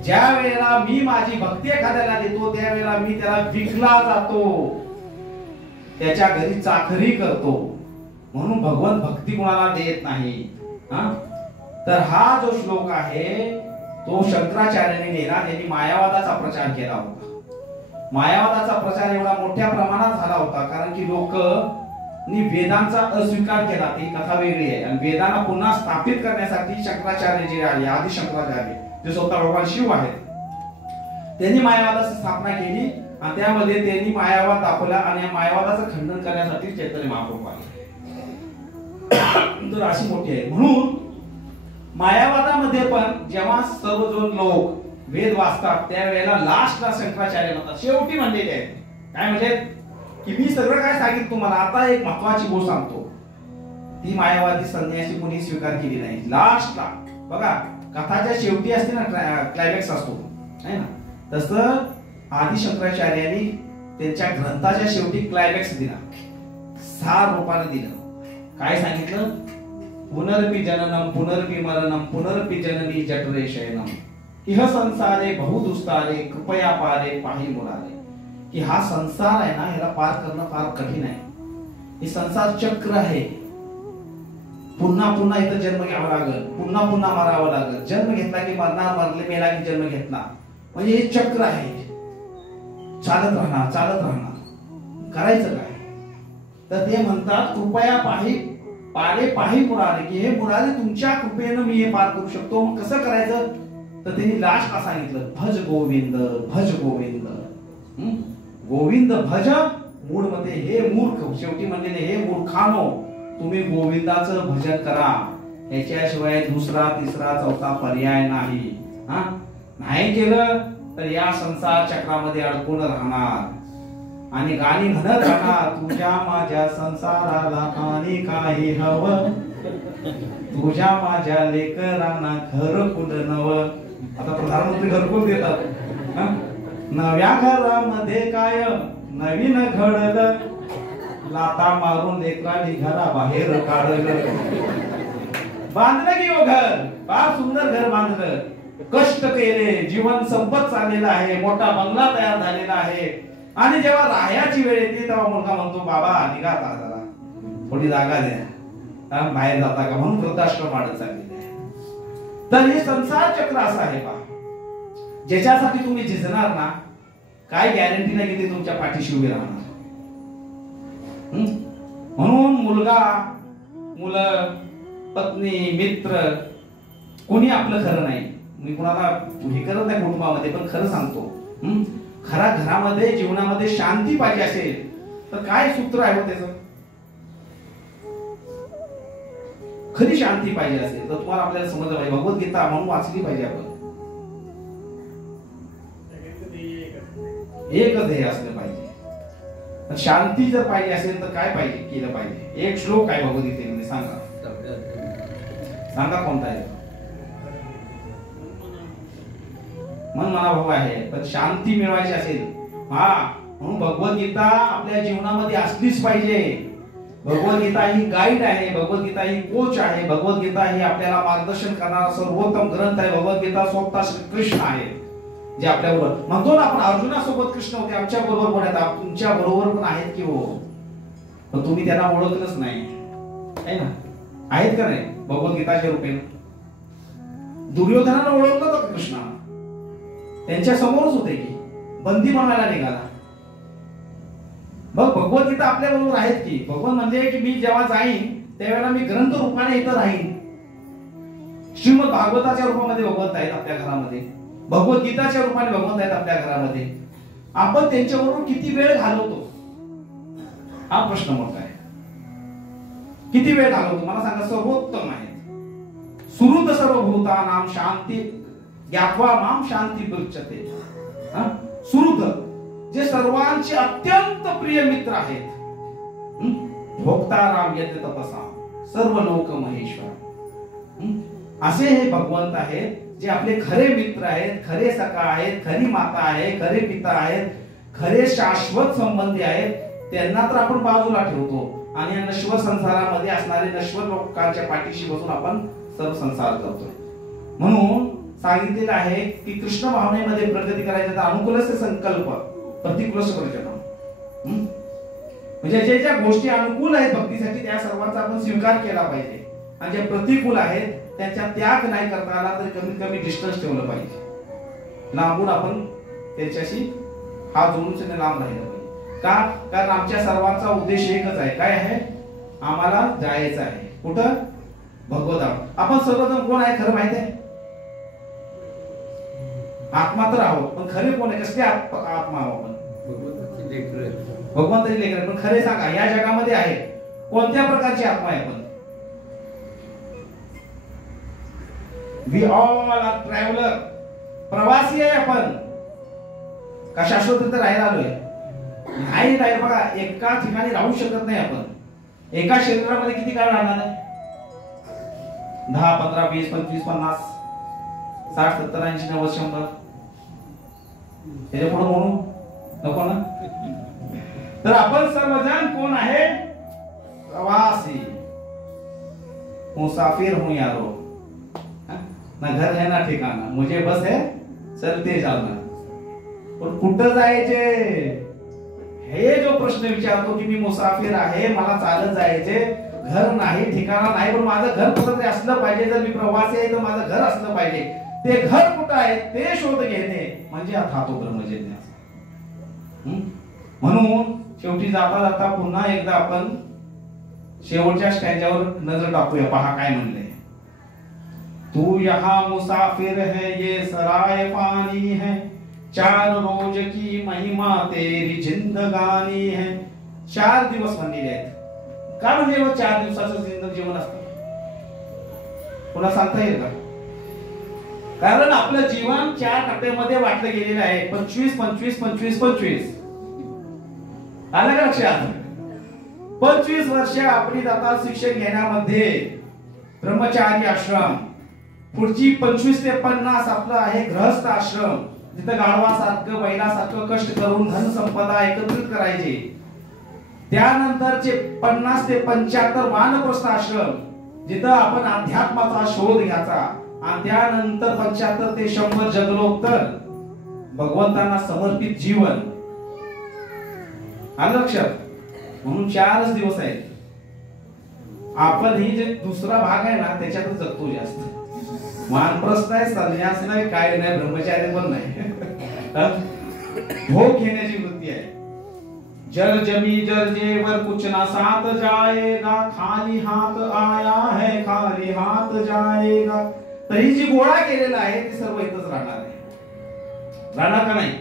ज्या वेळेला मी माझी भक्ती एखाद्याला देतो त्यावेळेला मी त्याला विकला जातो, त्याच्या घरी चाकरी करतो. म्हणून भगवान भक्ती कोणाला देत नाही. तर हा जो श्लोक आहे तो शंकराचार्यांनी नेला. त्यांनी मायावादाचा प्रचार केला होता. मायावादाचा प्रचार एवढा मोठ्या प्रमाणात झाला होता कारण की लोकांनी वेदांचा अस्वीकार केला. ती कथा वेगळी आहे. आणि वेदांना पुन्हा स्थापित करण्यासाठी शंकराचार्य जे आले, आदि शंकराचार्य जे स्वतः भगवान शिव आहेत, त्यांनी मायावादाची स्थापना केली आणि त्यामध्ये त्यांनी मायावाद दाखवला आणि या मायावादाचं खंडन करण्यासाठी चैतन्य महाप्रभू आले. तर अशी मोठी आहे. म्हणून मायावादामध्ये पण जेव्हा सर्वजण लोक वेद वाचतात त्यावेळेला लास्टला शंकराचार्य म्हणतात, शेवटी म्हणलेले आहेत काय म्हणजे की मी सगळं काय सांगितलं तुम्हाला, आता एक महत्वाची गोष्ट सांगतो. ती मायावादी संन्यासी कोणी स्वीकार केली नाही. लास्टला बघा कथाच्या शेवटी असते ना, क्लायमॅक्स असतो है ना, तसं आदि शंकराचार्यांनी त्यांच्या ग्रंथाच्या शेवटी क्लायमॅक्स दिला, सार रूपाने दिलं. काय सांगितलं? पुनरपि जननम पुनरपि मरणम पुनरपि जननी जठरे शयनम इह संसारे बहुदुस्तारे कृपया पारे पाही मुरारे. की हा संसार आहे ना, ह्याला पार करणं फार कठीण आहे. हे संसार चक्र आहे. पुन्हा पुन्हा इथं जन्म घ्यावा लागल, पुन्हा पुन्हा मरावं लागल. जन्म घेतला की मरणार, मरले मेला की जन्म घेतला. म्हणजे हे चक्र आहे, चालत राहणार चालत राहणार. करायचं काय? तर ते म्हणतात कृपया पाही पारे पाही मुरारे, की हे मुरारे तुमच्या कृपेनं मी हे पार करू शकतो. मग कसं करायचं? तर त्यांनी लास्टला सांगितलं भज गोविंद भज गोविंद. गोविंद भज मूळ मध्ये हे मूर्ख, शेवटी म्हणलेले हे मूर्खानो तुम्ही गोविंदाचं भजन करा, याच्याशिवाय दुसरा तिसरा चौथा पर्याय नाही. नाही केलं तर या संसार चक्रामध्ये अडकून राहणार आणि गाणी म्हणत राहणार, तुझ्या माझ्या संसाराला आणि काही हवं, तुझ्या माझ्या लेकरांना घरकुल नवं. आता प्रधानमंत्री घरकुल देतात, नव्या घरामध्ये काय नवीन घडलं, लाता मारून लेकरांनी घराबाहेर काढलं. बांधलं की हो घर, फार सुंदर घर बांधलं, कष्ट केले, जीवन संपत चाललेलं आहे, मोठा बंगला तयार झालेला आहे. आणि जेव्हा राहायची वेळ येते तेव्हा मुलगा म्हणतो बाबा निघा आता जरा, थोडी जागा द्या, बाहेर जाता का, म्हणून वृद्धाश्रम वाढत चाललेले आहे. तर हे संसार चक्र असं आहे पहा, ज्याच्यासाठी तुम्ही झिजणार ना, काय गॅरंटी नाही की ते तुमच्या पाठीशी उभे राहणार. म्हणून मुलगा, मुलं, पत्नी, मित्र कोणी आपलं खरं नाही. मी कुणाला हे करत नाही कुटुंबामध्ये, पण खरं सांगतो खरा घरामध्ये जीवनामध्ये शांती पाहिजे असेल तर काय सूत्र आहे त्याचं? खरी शांती पाहिजे असेल तर तुम्हाला आपल्याला समजलं पाहिजे, भगवद्गीता म्हणून वाचली पाहिजे आपण. एक ध्येय असलं पाहिजे. शांती जर पाहिजे असेल तर काय पाहिजे केलं पाहिजे? एक श्लोक आहे भगवद्गीतेमध्ये, सांगा सांगा कोणता आहे? मन मनाभाव आहे. पण शांती मिळवायची असेल म्हणून भगवद्गीता आपल्या जीवनामध्ये असलीच पाहिजे. भगवद्गीता ही गाईड आहे, भगवद्गीता ही कोच आहे, भगवद्गीता ही आपल्याला मार्गदर्शन करणारा सर्वोत्तम ग्रंथ आहे. भगवद्गीता स्वतः श्रीकृष्ण आहे जे आपल्याबरोबर म्हणतो ना आपण अर्जुनासोबत कृष्ण होते, आमच्या बरोबर पण आहेत, तुमच्या बरोबर पण आहेत की हो, पण तुम्ही त्यांना ओळखलंच नाही आहे ना? आहेत का नाही भगवद्गीताच्या रूपेने? दुर्योधनाला ओळखलं होतं कृष्णा, त्यांच्या समोरच होते की बंदी बनायला निघाला. मग भगवद्गीता आपल्या बरोबर आहेत की. भगवान म्हणजे की मी जेव्हा जाईन त्यावेळेला मी ग्रंथ रूपाने इथं राहीन. श्रीमद भागवताच्या रूपामध्ये भगवंत आहेत आपल्या घरामध्ये, भगवद्गीताच्या रूपाने भगवंत आहेत आपल्या घरामध्ये. आपण त्यांच्याबरोबर किती वेळ घालवतो हा प्रश्न मोठा आहे. किती वेळ घालवतो मला सांगा? सर्वोत्तम आहे. सुहृद सर्वभूतानां शांती ज्ञात्वा मां शांती पृच्छते. सुहृद जे सर्वांचे अत्यंत प्रिय मित्र आहेत. भोक्ताराम यज्ञ तपसा सर्व लोक महेश्वर. असे हे भगवंत आहेत जे आपले खरे मित्र आहेत, खरे सखा आहेत, खरी माता आहे, खरे पिता आहेत, खरे शाश्वत संबंधी आहेत. त्यांना तर आपण बाजूला ठेवतो आणि या नश्वर संसारामध्ये असणारे नश्वर लोकांच्या पाठीशी बसून आपण सर्व संसार करतोय. म्हणून सांगितलेलं आहे की कृष्ण भावनेमध्ये प्रगती करायची तर अनुकूलस्य संकल्प प्रतिकूलस्य वर्जनम. म्हणजे ज्या ज्या गोष्टी अनुकूल आहेत भक्तीसाठी त्या सर्वांचा आपण स्वीकार केला पाहिजे, आणि ज्या प्रतिकूल आहेत त्याचा त्याग नाही करता आला तर कमीत कमी डिस्टन्स ठेवलं पाहिजे. लांबून आपण त्याच्याशी हात जोडून लांब राहिलं पाहिजे. का? कारण आमच्या सर्वांचा उद्देश एकच आहे. काय आहे? आम्हाला जायचं आहे कुठं? भगवद्धाम. आपण सर्वजण कोण आहे खरं माहित आहे? आत्मा तर आहोत, पण खरे कोण आहे? कसले आत्मा आहोत आपण? भगवंताची लेकर. पण खरे सांगा या जगामध्ये आहे कोणत्या प्रकारची आत्मा आहे आपण? We all are traveller. प्रवासी आहे आपण. का शाश्वत राहायला आलोय? नाही राहील. बघा एका ठिकाणी राहू शकत नाही आपण. एका शरीरामध्ये किती काळ राहणार आहे? 10, 15, 20, 25, 50, 60, 70, 80, 90, 100. त्याच्या पुढे म्हणू नको ना. तर आपण सर्वजण कोण आहे? प्रवासी. मुसाफिर हूं यारो, ना घर है ना ठिकाणा, मुझे बस है चलते जाना. पण कुठं जायचे हे जो प्रश्न विचारतो की मी मुसाफिर आहे, मला चालत जायचे, घर नाही, ठिकाणा नाही, पण माझं घर कुठं तरी असलं पाहिजे. जर मी प्रवासी आहे तर माझं घर असलं पाहिजे. ते घर कुठं आहे ते शोध घेणे म्हणजे अथातो ब्रह्मजिज्ञासा. म्हणून शेवटी जाता जाता पुन्हा एकदा आपण शेवटच्या स्टँजावर नजर टाकूया. पहा काय म्हणले. तू यहाँ मुसाफिर है ये सराय पानी है, 4 रोज की महिमा तेरी जिंदगानी है. 4 दिवस म्हणलेले आहेत. का म्हणजे 4 दिवसाचं जिंदग जीवन असतं? पुन्हा सांगता येईल का? कारण आपलं जीवन 4 टप्प्यामध्ये वाटलं गेलेलं आहे. 25, 25, 25, 25. आलं का लक्षात? 25 वर्ष आपली जातात शिक्षण घेण्यामध्ये, ब्रह्मचारी आश्रम. पुढची 25 ते 50 आपलं आहे गृहस्थ आश्रम, जिथं गाढवासारखं बैलासारखं कष्ट करून धन संपदा एकत्रित करायचे. त्यानंतरचे 50 ते 75 वानप्रस्थ आश्रम, जिथं आपण अध्यात्माचा शोध घ्यायचा. आणि त्यानंतर 75 ते 100 जगलोत्तर भगवंतांना समर्पित जीवन. आलं लक्षात? म्हणून 4च दिवस आहेत. आपण ही जे दुसरा भाग आहे ना त्याच्यातच जगतो जास्त. वानप्रस्थ नाही, संन्यास नाही, काय नाही, ब्रह्मचार्य पण नाही. भोग घेण्याची वृत्ती आहे. जल जमी जर जेवर कुछ ना साथ जाएगा, खाली हाथ आया है खाली हाथ जाएगा. तरी जी गोळा केलेला आहे ती सर्व इथंच राहणार आहे. राहणार का नाही?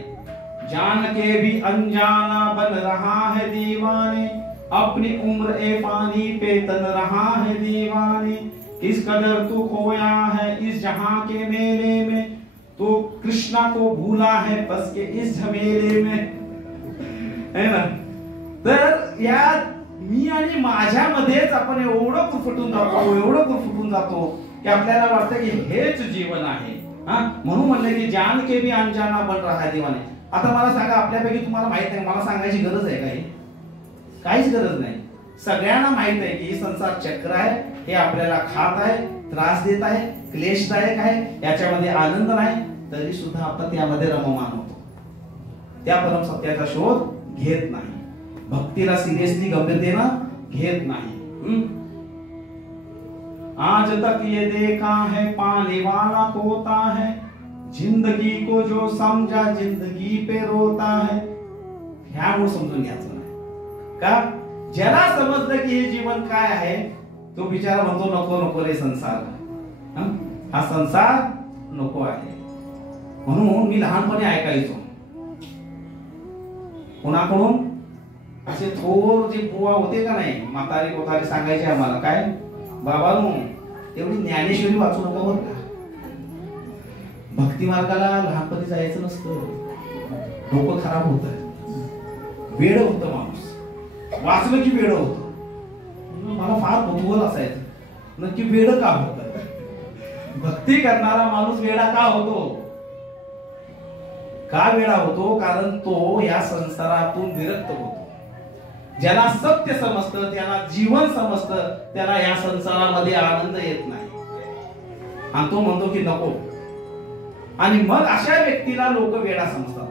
जान के भी अनजाना बन रहा है दीवाने, अपनी उम्र ए पानी पे तन रहा है दीवाने, किस कदर तू खोया है इस जहां के मेले में, तो कृष्णा को भूला है बस के इस झमेले में, है ना. तर या मी आणि माझ्यामध्येच आपण एवढं गुरफटून जातो की आपल्याला वाटतं की हेच जीवन आहे. म्हणून म्हणलं की जान के भी अनजाना बन रहा है दीवाने. आता मला सांगा, आपल्यापैकी तुम्हाला माहित आहे, मला सांगायची गरज आहे काही? काहीच गरज नाही. सगळ्यांना माहित आहे की संसार चक्र आहे, हे आपल्याला खात आहे, त्रास देत आहे, क्लेशदायक आहे, याच्यामध्ये आनंद नाही, तरी सुद्धा आपण त्यामध्ये रममान होतो. त्या परमसत्याचा शोध घेत नाही, भक्तीला सिरियसली गंभीरतेनं घेत नाही. आज तक ये देखा है पाने वाला पोता है, जिंदगी को जो समझा जिंदगी पे रोता है. ह्यामुळे समजून घ्यायचं नाही का? ज्याला समजलं की हे जीवन काय आहे, तो बिचारा म्हणतो नको नको रे संसार, हा संसार नको आहे. म्हणून मी लहानपणी ऐकायचो कोणाकडून, असे थोर जे बुवा होते का नाही, म्हातारी कोतारी सांगायचे आम्हाला, काय बाबांनो एवढी ज्ञानेश्वरी वाचू नका बरं का, भक्ती मार्गाला लहानपणी जायचं नसतं, डोकं खराब होतं, वेड होतं माणूस, वाचलं की वेड होतं. मला फार कुतूहल असायचं, नक्की वेड का होतं? भक्ती करणारा माणूस वेडा का होतो? का वेडा होतो? कारण तो या संसारातून विरक्त होतो. ज्याला सत्य समजतं, त्याला जीवन समजतं, त्याला या संसारामध्ये आनंद येत नाही, आणि तो म्हणतो की नको. आणि मग अशा व्यक्तीला लोक वेडा समजतात.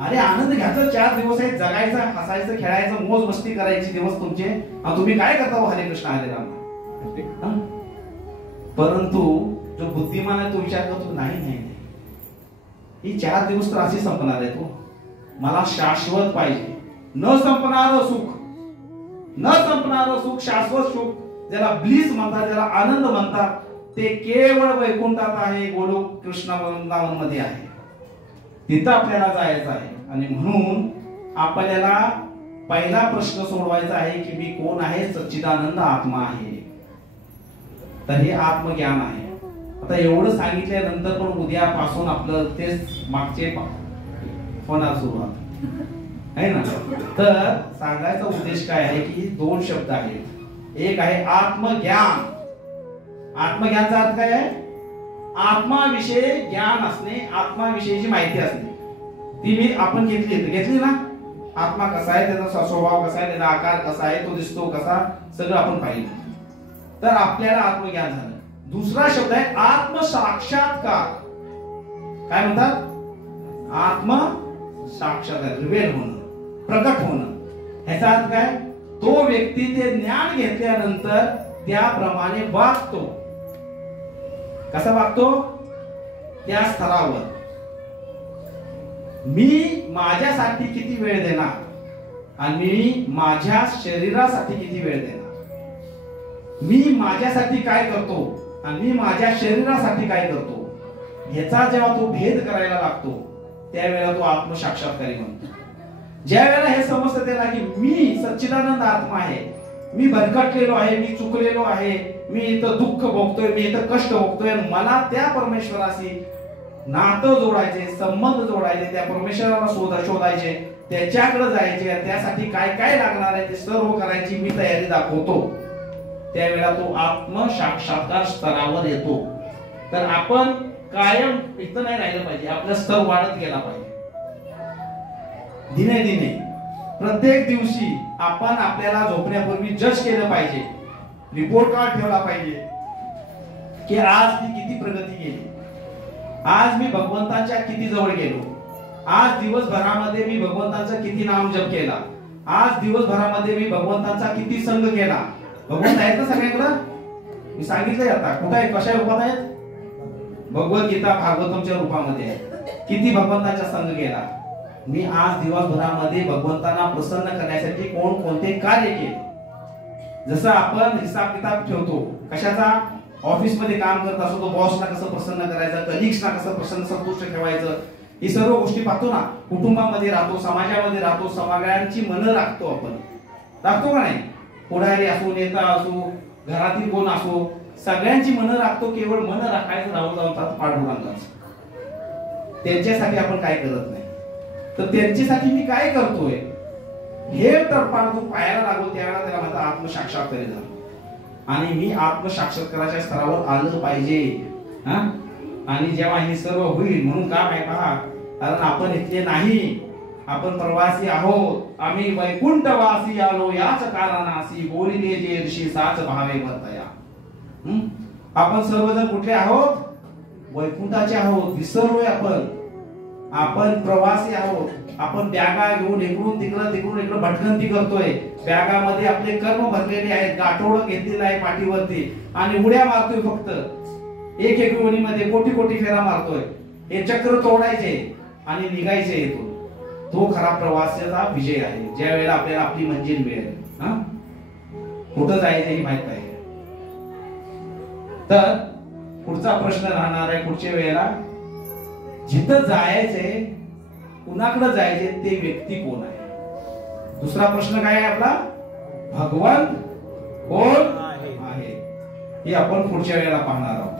अरे आनंद घ्यायचा 4 दिवस आहे, जगायचं, हसायचं, खेळायचं, मोज मस्ती करायची दिवस तुमचे, आणि तुम्ही काय करता? हरे कृष्ण हरे राम. परंतु जो बुद्धिमान आहे तो विचार करतो नाही नाही, ही 4 दिवस तर अशी संपणार आहे, तो मला शाश्वत पाहिजे, न संपणारं सुख, न संपणारं सुख, शाश्वत सुख, ज्याला ब्लीस म्हणतात, ज्याला आनंद म्हणतात, ते केवळ वैकुंठात आहे, गोलोक कृष्ण वृंदावन मध्ये आहे. तिथं आपल्याला जायचं आहे. आणि म्हणून आपल्याला पहिला प्रश्न सोडवायचा आहे की मी कोण आहे? सच्चिदानंद आत्मा आहे. तर हे आत्मज्ञान आहे. आता एवढं सांगितल्यानंतर पण उद्यापासून आपलं तेच मागचे होणार सुरुवात आहे ना. तर सांगायचा उद्देश काय आहे की 2 शब्द आहेत. एक आहे आत्मज्ञान. आत्मज्ञानचा अर्थ काय आहे? आत्माविषयी ज्ञान असणे, आत्माविषयीची माहिती असणे. ती आपण घेतली ना. आत्मा कसा आहे, त्याचा स्वभाव कसा आहे, त्याचा आकार कसा आहे, तो दिसतो कसा, सगळं आपण पाहिलं. तर आपल्याला आत्मज्ञान झालं. दुसरा शब्द आहे आत्मसाक्षात्कार. काय म्हणतात? आत्म साक्षात्कार, रिव्हेल होणं, प्रकट होणं. ह्याचा अर्थ काय? तो व्यक्ती ते ज्ञान घेतल्यानंतर त्याप्रमाणे वागतो. कसा वागतो? त्या स्तरावर मी माझ्यासाठी किती वेळ देणार आणि मी माझ्या शरीरासाठी किती वेळ देणार, मी माझ्यासाठी काय करतो आणि मी माझ्या शरीरासाठी काय करतो, ह्याचा जेव्हा तो भेद करायला लागतो त्यावेळेला तो आत्मसाक्षात्कारी म्हणतो. ज्या वेळेला हे समजतं त्याला की मी सच्चिदानंद आत्मा आहे, मी भरकटलेलो आहे, मी चुकलेलो आहे, मी इथं दुःख भोगतोय, मी इथं कष्ट भोगतोय, मला त्या परमेश्वराशी नातं जोडायचे, संबंध जोडायचे, त्या परमेश्वराला शोधायचे, त्याच्याकडे जायचे, त्यासाठी काय काय लागणार आहे ते सर्व करायची मी तयारी दाखवतो. त्यावेळेला तो आत्मसाक्षात्कार स्तरावर येतो. तर आपण कायम इथं नाही राहिलं पाहिजे, आपलं स्तर वाढत गेला पाहिजे. दिने दिने प्रत्येक दिवशी आपण आपल्याला झोपण्यापूर्वी जज केलं पाहिजे, रिपोर्ट कार्ड ठेवला पाहिजे की आज मी किती प्रगती केली, आज मी भगवंताच्या किती जवळ गेलो, आज दिवसभरामध्ये मी भगवंताचा किती नाम जप केला, आज दिवसभरामध्ये मी भगवंताचा किती संग केला. भगवंत आहेत ना सगळ्यांकडे? मी सांगितलंय आता कुठे आहेत, कशा रूपात आहेत? भगवद्गीता भागवतमच्या रूपामध्ये आहे. किती भगवंताचा संग केला. मी आज दिवसभरामध्ये भगवंतांना प्रसन्न करण्यासाठी कोणते कार्य केले. जसं आपण हिसाब किताब ठेवतो कशाचा, ऑफिस मध्ये काम करत असतो तो बॉसला कसं प्रसन्न करायचं, कलिग्सला कसं प्रसन्न संतुष्ट ठेवायचं, ही सर्व गोष्टी पाहतो ना, कुटुंबामध्ये राहतो, समाजामध्ये राहतो, सगळ्यांची मनं राखतो आपण, राखतो का नाही? पुढारी असो, नेता असो, घरातील कोण असो, सगळ्यांची मनं राखतो. केवळ मन राखायचं राहून जाऊन पांडुरंगाच. त्यांच्यासाठी आपण काय करत नाही. तर त्यांच्यासाठी मी काय करतोय हे तडपाडतो पायाला लागतो, त्यावेळेला त्याला म्हणतात आत्मसाक्षात्कार झाला. आणि मी आत्मसाक्षात्काराच्या स्तरावर आलं पाहिजे. आणि जेव्हा हे सर्व होईल, म्हणून काम आहे पहा, कारण आपण इथले नाही, आपण प्रवासी आहोत. आम्ही वैकुंठवासी आलो याच कारणासी, बोलिले जे ऋषी साच भावे वर्तया. आपण सर्वजण कुठले आहोत? वैकुंठाचे आहोत. विसरलोय आपण प्रवासी आहोत. आपण बॅगा घेऊन इकडून तिकडं भटकंती करतोय. बॅगामध्ये आपले कर्म भरलेले आहेत, गाठोडं घेतलेलं आहे पाठीवरती, आणि उड्या मारतोय फक्त. एक वणीमध्ये कोटी फेरा मारतोय. हे चक्र तोडायचे आणि निघायचे येतो. तो खरा प्रवासाचा विजय आहे. ज्या वेळेला आपल्याला आपली मंजिल मिळेल, कुठं जायचं हे माहित आहे. तर पुढचा प्रश्न राहणार आहे पुढच्या वेळेला, जिथं जायचंय, कुणाकडे जायचे, ते व्यक्ती कोण आहे? दुसरा प्रश्न काय आहे आपला? भगवंत कोण आहे, हे आपण पुढच्या वेळेला पाहणार आहोत.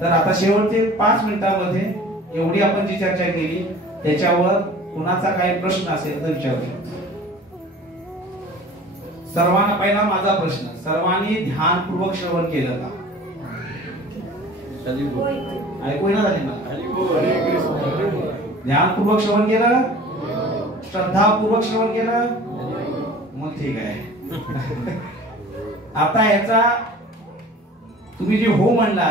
तर आता शेवटचे 5 मिनिटांमध्ये एवढी आपण जी चर्चा केली, त्याच्यावर कुणाचा काही प्रश्न असेल तर विचारू. सर्वांना पहिला माझा प्रश्न, सर्वांनी ध्यानपूर्वक श्रवण केलं का? ऐकू ना झाले मला? ध्यानपूर्वक श्रवण केलं, श्रद्धापूर्वक श्रवण केलं, मग ठीक आहे. आता याचा तुम्ही जे हो म्हणला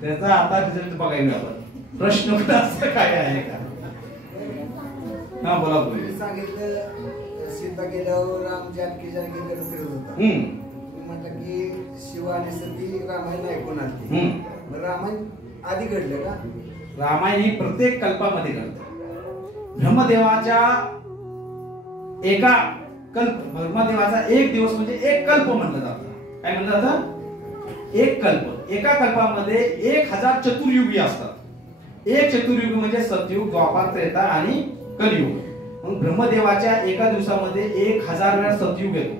त्याचा आता रिझल्ट बघायला आपण. प्रश्न काय आहे का? हा बोला. सांगितलं सीता गेल्यावर राम जानकी फिरत होता. म्हटलं की शिव आणि सती रामायण ऐकून आली. रामायण आधी घडलं का? रामायण ही प्रत्येक कल्पामध्ये घडतं. ब्रह्मदेवाच्या ब्रह्मदेवाचा एक दिवस म्हणजे एक कल्प म्हणलं जातं. काय म्हणलं जातं? एक कल्प. एका कल्पामध्ये 1000 चतुर्युगी असतात. एक चतुर्युग म्हणजे सतयुग, द्वापार, त्रेता आणि कलियुग. मग ब्रह्मदेवाच्या एका दिवसामध्ये 1000 वेळा सतयुग येतो,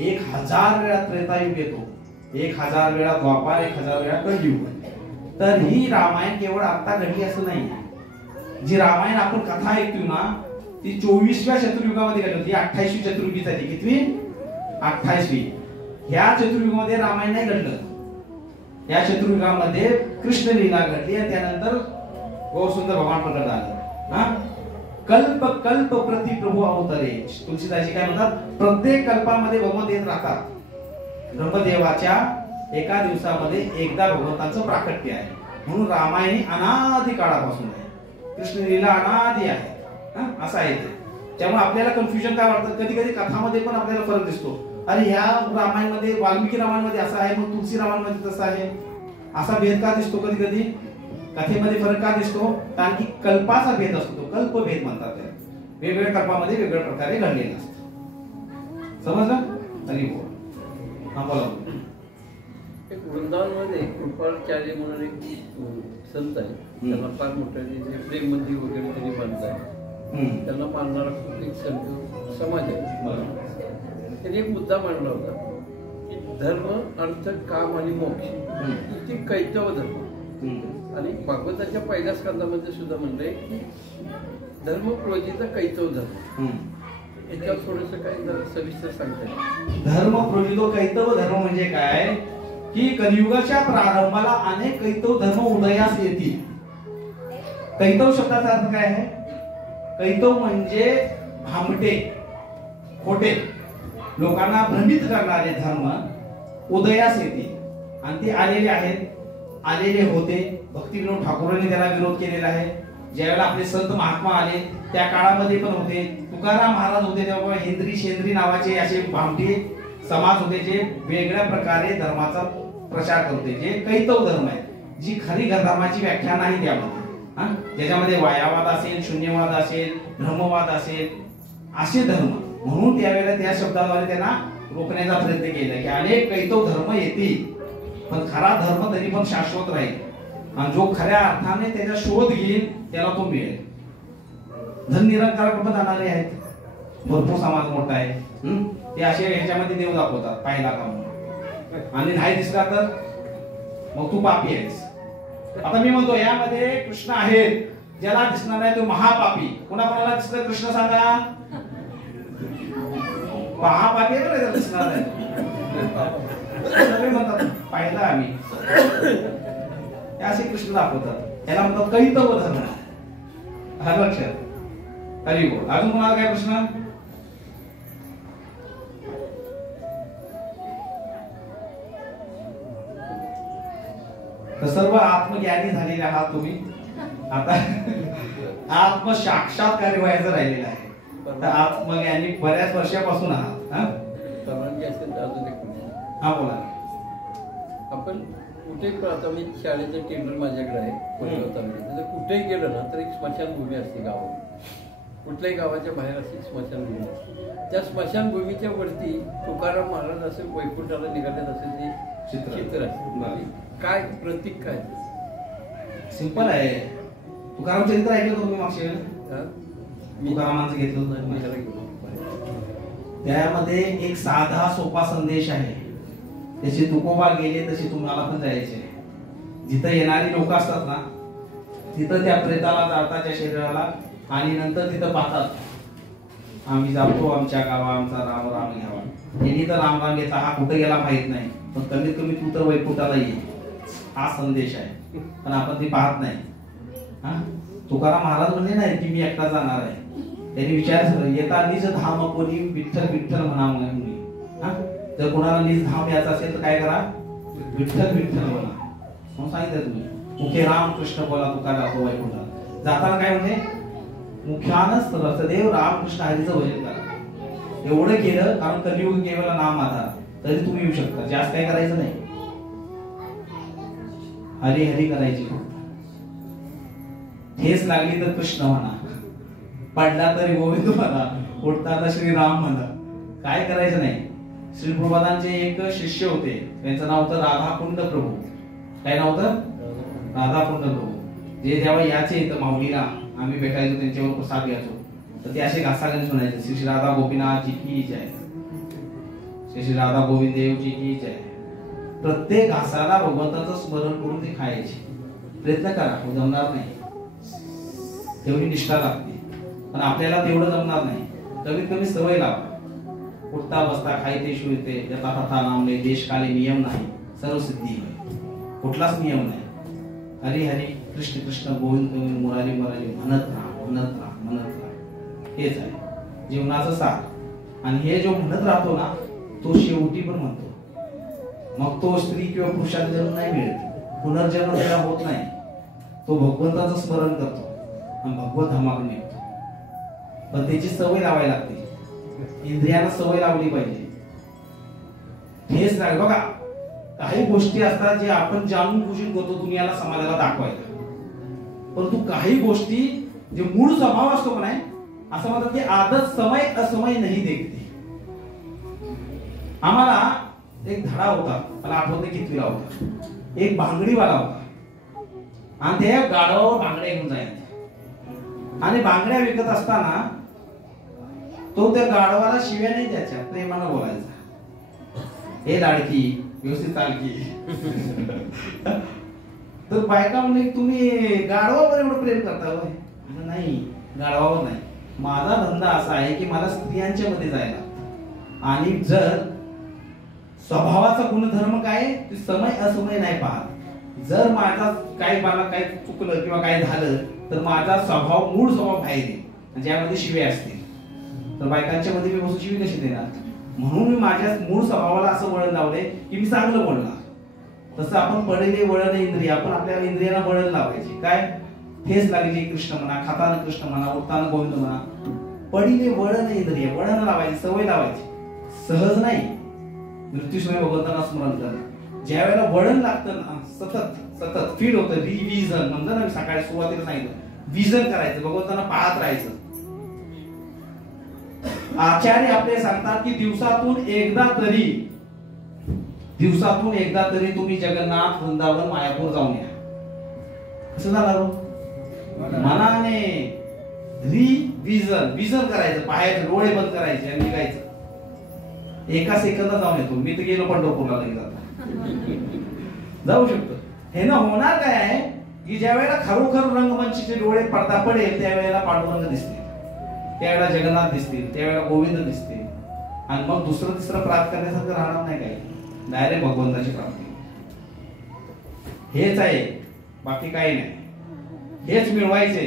1000 वेळा त्रेतायुग येतो, 1000 वेळा द्वापार, 1000 वेळा कलियुग. तर ही रामायण केवळ आता घडली असं नाही. जी रामायण आपण कथा ऐकतो ना, ती 24व्या चतुर्युगामध्ये घडली होती. 28वी चतुर्युगी झाली. कितवी? 28वी. ह्या चतुर्युगामध्ये रामायण नाही घडलं. या चतुर्युगामध्ये कृष्ण लीला घडली आणि त्यानंतर गौरसुंदर भगवान प्रकट झाले. कल्प कल्प प्रति प्रभू अवतरे. तुलसीदासजी काय म्हणतात? प्रत्येक कल्पामध्ये भगवंत येत राहतात. ब्रह्मदेवाच्या एका दिवसामध्ये एकदा भगवंताचं प्राकट्य आहे. म्हणून रामायण अनादी काळापासून आहे. कृष्ण लीला अनादी आहे. असं आहे ते. त्यामुळे आपल्याला कन्फ्युजन काय वाटतं, कधी कधी कथामध्ये पण आपल्याला फरक दिसतो. अरे ह्या रामायणमध्ये, वाल्मिकी रामायणमध्ये असं आहे, मग तुलसी रामायणमध्ये तसं आहे. असा भेद का दिसतो? कधी कधी कथेमध्ये फरक का दिसतो? कारण की कल्पाचा भेद असतो. कल्पभेद म्हणतात. वेगवेगळ्या कल्पामध्ये वेगवेगळ्या प्रकारे घडलेलं असतं. समजलं? तरी बोल. हा बोला. एक वृंदावनमध्ये कृपाचार्य म्हणून एक संत आहे. त्यांना फार मोठं प्रेम मंदिर वगैरे त्यांनी बांधतात. त्यांना मानणारा खूप एक संत समाज आहे. त्यांनी एक मुद्दा मांडला होता की धर्म, अर्थ, काम आणि मोक्ष ती कैतव धर्म. आणि भागवताच्या पहिल्या स्कंदामध्ये सुद्धा म्हणलंय की धर्म प्रोजित कैतव धर्म. याच्यावर थोडस काय सविस्तर सांगताय? धर्म प्रोजितो कैतव धर्म म्हणजे काय की कलियुगाच्या प्रारंभाला अनेक कैतव धर्म उदयास येतील. कैतव शब्दाचा अर्थ काय आहे? कैतव म्हणजे भामटे, खोटे, लोकांना भ्रमित करणारे धर्म उदयास येतील. आणि ते आलेले आहेत, आलेले होते. भक्तिविनोद ठाकूरांनी त्याला विरोध केलेला आहे. ज्यावेळेला आपले संत महात्मा आले त्या काळामध्ये पण होते. तुकाराम महाराज होते तेव्हा हेंद्री शेंद्री नावाचे असे भामटे समाज होते, जे वेगळ्या प्रकारे धर्माचा प्रचार करते, जे कैतव धर्म आहे, जी खरी धर्माची व्याख्या नाही त्यामध्ये. ज्याच्यामध्ये वायावाद असेल, शून्यवाद असेल, ब्रह्मवाद असेल, असे धर्म. म्हणून त्यावेळेला त्या शब्दाद्वारे त्यांना रोखण्याचा प्रयत्न केला की अनेक कैतव धर्म येतील, पण खरा धर्म तरी पण शाश्वत राहील. आणि जो खऱ्या अर्थाने त्याचा शोध घेईल त्याला तो मिळेल. धन निरंकाराकडे जाणारे आहेत, भरपूर समाज मोठा आहे, ते असे ह्याच्यामध्ये देव दाखवतात पाहिला का म्हणून, आणि नाही दिसला तर मग तू पापी आहेस. आता मी म्हणतो यामध्ये कृष्ण आहेत, ज्याला दिसणार नाही तो महापापी. कोणाकोणाला दिसलं कृष्ण सांगा? महापापी आहे बरं, दिसणार नाही. सगळे म्हणतात पाहिला आम्ही, हे असे कृष्ण दाखवतात. त्याला म्हणतात कैतव धर्म. हा लक्षात. हरी बोल. अजून कोणाला काय प्रश्न? तर सर्व आत्मज्ञानी झालेले आहात तुम्ही. आता आत्मसाक्षात्कार व्हायचं राहिलेलं आहे. तर आत्मज्ञानी बऱ्याच वर्षापासून आहात. हा बोला. आपण कुठे प्राथमिक शाळेचं टेंडर माझ्याकडे आहे, कुठेही गेलं ना तर एक स्मशानभूमी असते गावात. कुठल्याही गावाच्या बाहेर अशी स्मशानभूमी असते. त्या स्मशानभूमीच्या वरती तुकाराम महाराज असे वैकुंठाला निघाले असे ते चित्र आहे. काय प्रतीक काय? सिंपल आहे. तुकाराम चरित्र ऐकलं तुम्ही मागच्या तुकारामांचं घेतलं, त्यामध्ये एक साधा सोपा संदेश आहे. त्याचे तुकोबा गेले तसे तुम्हाला पण जायचे. जिथं येणारी लोक असतात ना तिथं त्या प्रेताला जातात त्या शरीराला, आणि नंतर तिथं पाहतात आम्ही जातो आमच्या गावा, आमचा राम राम घ्यावा. यांनी तर राम राम घेतला, हा कुठे गेला माहित नाही, पण कमीत कमी तू तर वैकुंठाला ये, हा संदेश आहे. पण आपण ती पाहत नाही. तुकाराम महाराज म्हणले नाही की मी एकटा जाणार आहे. त्यांनी विचार येता निज धाम कोणी विठ्ठल विठ्ठल म्हणा मुली. जर कोणाला निज धाम यायचं असेल तर काय करा? विठ्ठल विठ्ठल म्हणा म्हणून सांगितलं तुम्ही. मुखे राम कृष्ण बोला तुकाराम जातो वैकुंठाला. जाताना काय म्हणते? मुख्यानच रसदेव रामकृष्ण हरीचं भजन करा. एवढं केलं कारण कलियुग केवळ नाम आधार, तरी तुम्ही येऊ शकता. जास्त काय करायचं नाही, हरी हरी करायची. ठेस लागली तर कृष्ण म्हणा, पडला तरी गोविंद म्हणा, उठताना श्रीराम म्हणा. काय करायचं नाही. श्री प्रभुपादांचे एक शिष्य होते, त्यांचं नाव होतं राधाकुंड प्रभू. काय नाव होतं? राधाकुंड प्रभू. जे जेव्हा याचे इथं माऊलीला आम्ही भेटायचो, त्यांच्यावर प्रसाद घ्यायचो, तर ते असे घासाघास म्हणायचे, श्री श्री राधा गोपीनाथ जी की जय, श्री श्री राधा गोविंद देव जी की जय. प्रत्येक घासाला भगवंताचं स्मरण करून ते खायचे. प्रयत्न करा, जमणार नाही, तेवढी निष्ठा लागते. पण आपल्याला तेवढं जमणार नाही. कमीत कमी सवय लावा. उठता बसता खायते शुळते यथा तथा नामले, देश काले नियम नाही, सर्व सिद्धी होय. कुठलाच नियम नाही. हरी हरी कृष्ण कृष्ण गोविंद गोविंद मुरारी मुरारी म्हणत राहा म्हणत राहा म्हणत राहा. हेच आहे जीवनाचं सार. आणि हे जो म्हणत राहतो ना तो शेवटी पण म्हणतो. मग तो स्त्री किंवा पुरुषाचा जन्म नाही मिळत, पुनर्जन्म त्याला होत नाही. तो भगवंताचं स्मरण करतो आणि भगवत धामाकडे निघतो. पण त्याची सवय लावायला लागते. इंद्रियांना सवय लावली पाहिजे. हेच नाही बघा, काही गोष्टी असतात जे आपण जाणून बुजून करतो दुनियाला समाजाला दाखवायला. परंतु काही गोष्टी जे मूळ स्वभाव असतो का नाही, असं म्हणतात की आदत समय असमय नाही देखते. आम्हाला एक धडा होता, मला आठवत नाही कितवीला होता. एक भांगडीवाला होता आणि त्या गाढवावर भांगड्या घेऊन जायचे. आणि भांगड्या विकत असताना तो त्या गाढवाला शिव्या नाही द्यायच्या, प्रेमानं बोलायचा. हे लाडकी व्यवस्थित चालकी. तर बायका म्हणजे तुम्ही गाढवावर एवढं प्रेम करता होय? नाही, गाढवावर नाही. माझा धंदा असा आहे की मला स्त्रियांच्या मध्ये जायला, आणि जर स्वभावाचा गुणधर्म काय ते समय असमय नाही पाहत. जर माझा मला काय चुकलं किंवा काय झालं तर माझा स्वभाव मूळ स्वभाव बाहेर येईल, ज्यामध्ये शिव्या असतील. तर बायकांच्या मध्ये मी बसून शिवी कशी देणार? म्हणून मी माझ्या मूळ स्वभावाला असं वळण लावलंय की मी चांगलं बोलणार. तसं आपण पडले वळण इंद्रिय, आपण आपल्या इंद्रियांना वळण लावायची. काय? ठेस लागली कृष्ण म्हणा, खाताना कृष्ण म्हणा, उठताना गोविंद म्हणा. पडिले वळण इंद्रिय, वळण लावायची, सवय लावायची. सहज नाही. मृत्यूसमय भगवंतांना स्मरण करणं. ज्या वेळेला वळण लागतं ना, सतत सतत फीड होतं. रिव्हिजन म्हणतो ना, सकाळी सुरुवातीला सांगितलं, विजन करायचं, भगवंतांना पाहत राहायचं. आचार्य आपले सांगतात की दिवसातून एकदा तरी तुम्ही जगन्नाथ, वृंदावन, मायापूर जाऊन या. कसं जाणार हो? मनाने विजन करायचं, पाहायचं, डोळे बंद करायचे आणि निघायचं. एका सेकंदात जाऊन येतो. मी तर गेलो पंढरपूरला, लगेच आता जाऊ शकतो. हे ना होणार काय आहे की ज्या वेळेला खरोखर रंगमंचीचे डोळे पडदा पडेल त्यावेळेला पांडुरंग दिसतील, त्यावेळेला जगन्नाथ दिसतील, त्यावेळेला गोविंद दिसतील, आणि मग दुसरं तिसरं प्राप्त करण्यासारखं राहणार नाही काही. डायरेक्ट भगवंताची प्राप्ती. हेच आहे, बाकी काही नाही. हेच मिळवायचंय.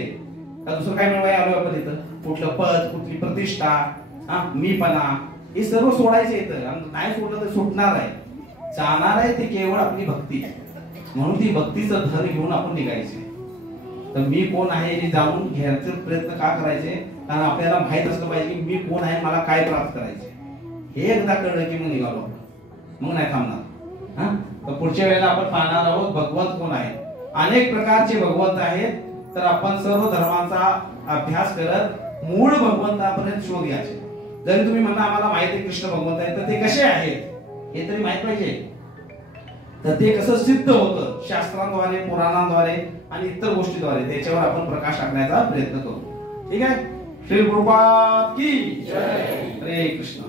का दुसरं काय मिळवाय आलो आपण इथं? कुठलं पद, कुठली प्रतिष्ठा, मीपणा, हे सर्व सोडायचे इथं. आणि नाही सोडलं तर सुटणार आहे. जाणार आहे ते केवळ आपली भक्ती. म्हणून ती भक्तीचं धन घेऊन आपण निघायचे. तर मी कोण आहे हे जाणून घ्यायचे प्रयत्न का करायचे? कारण आपल्याला माहित असलं पाहिजे की मी कोण आहे, मला काय प्राप्त करायचे. हे एकदा कळलं की मग निघालो, मग नाही थांबणार. तर पुढच्या वेळेला आपण पाहणार आहोत भगवंत कोण आहे. अनेक प्रकारचे भगवंत आहेत. तर आपण सर्व धर्मांचा अभ्यास करत मूळ भगवंतापर्यंत शोध घ्यायचे. जरी तुम्ही म्हणा आम्हाला माहिती आहे कृष्ण भगवंत आहे, तर ते कसे आहेत हे तरी माहित पाहिजे. तर ते कसं सिद्ध होतं शास्त्रांद्वारे, पुराणांद्वारे आणि इतर गोष्टीद्वारे, त्याच्यावर आपण प्रकाश टाकण्याचा प्रयत्न करू. ठीक आहे. श्री गुरुपाद की जय. हरे कृष्ण.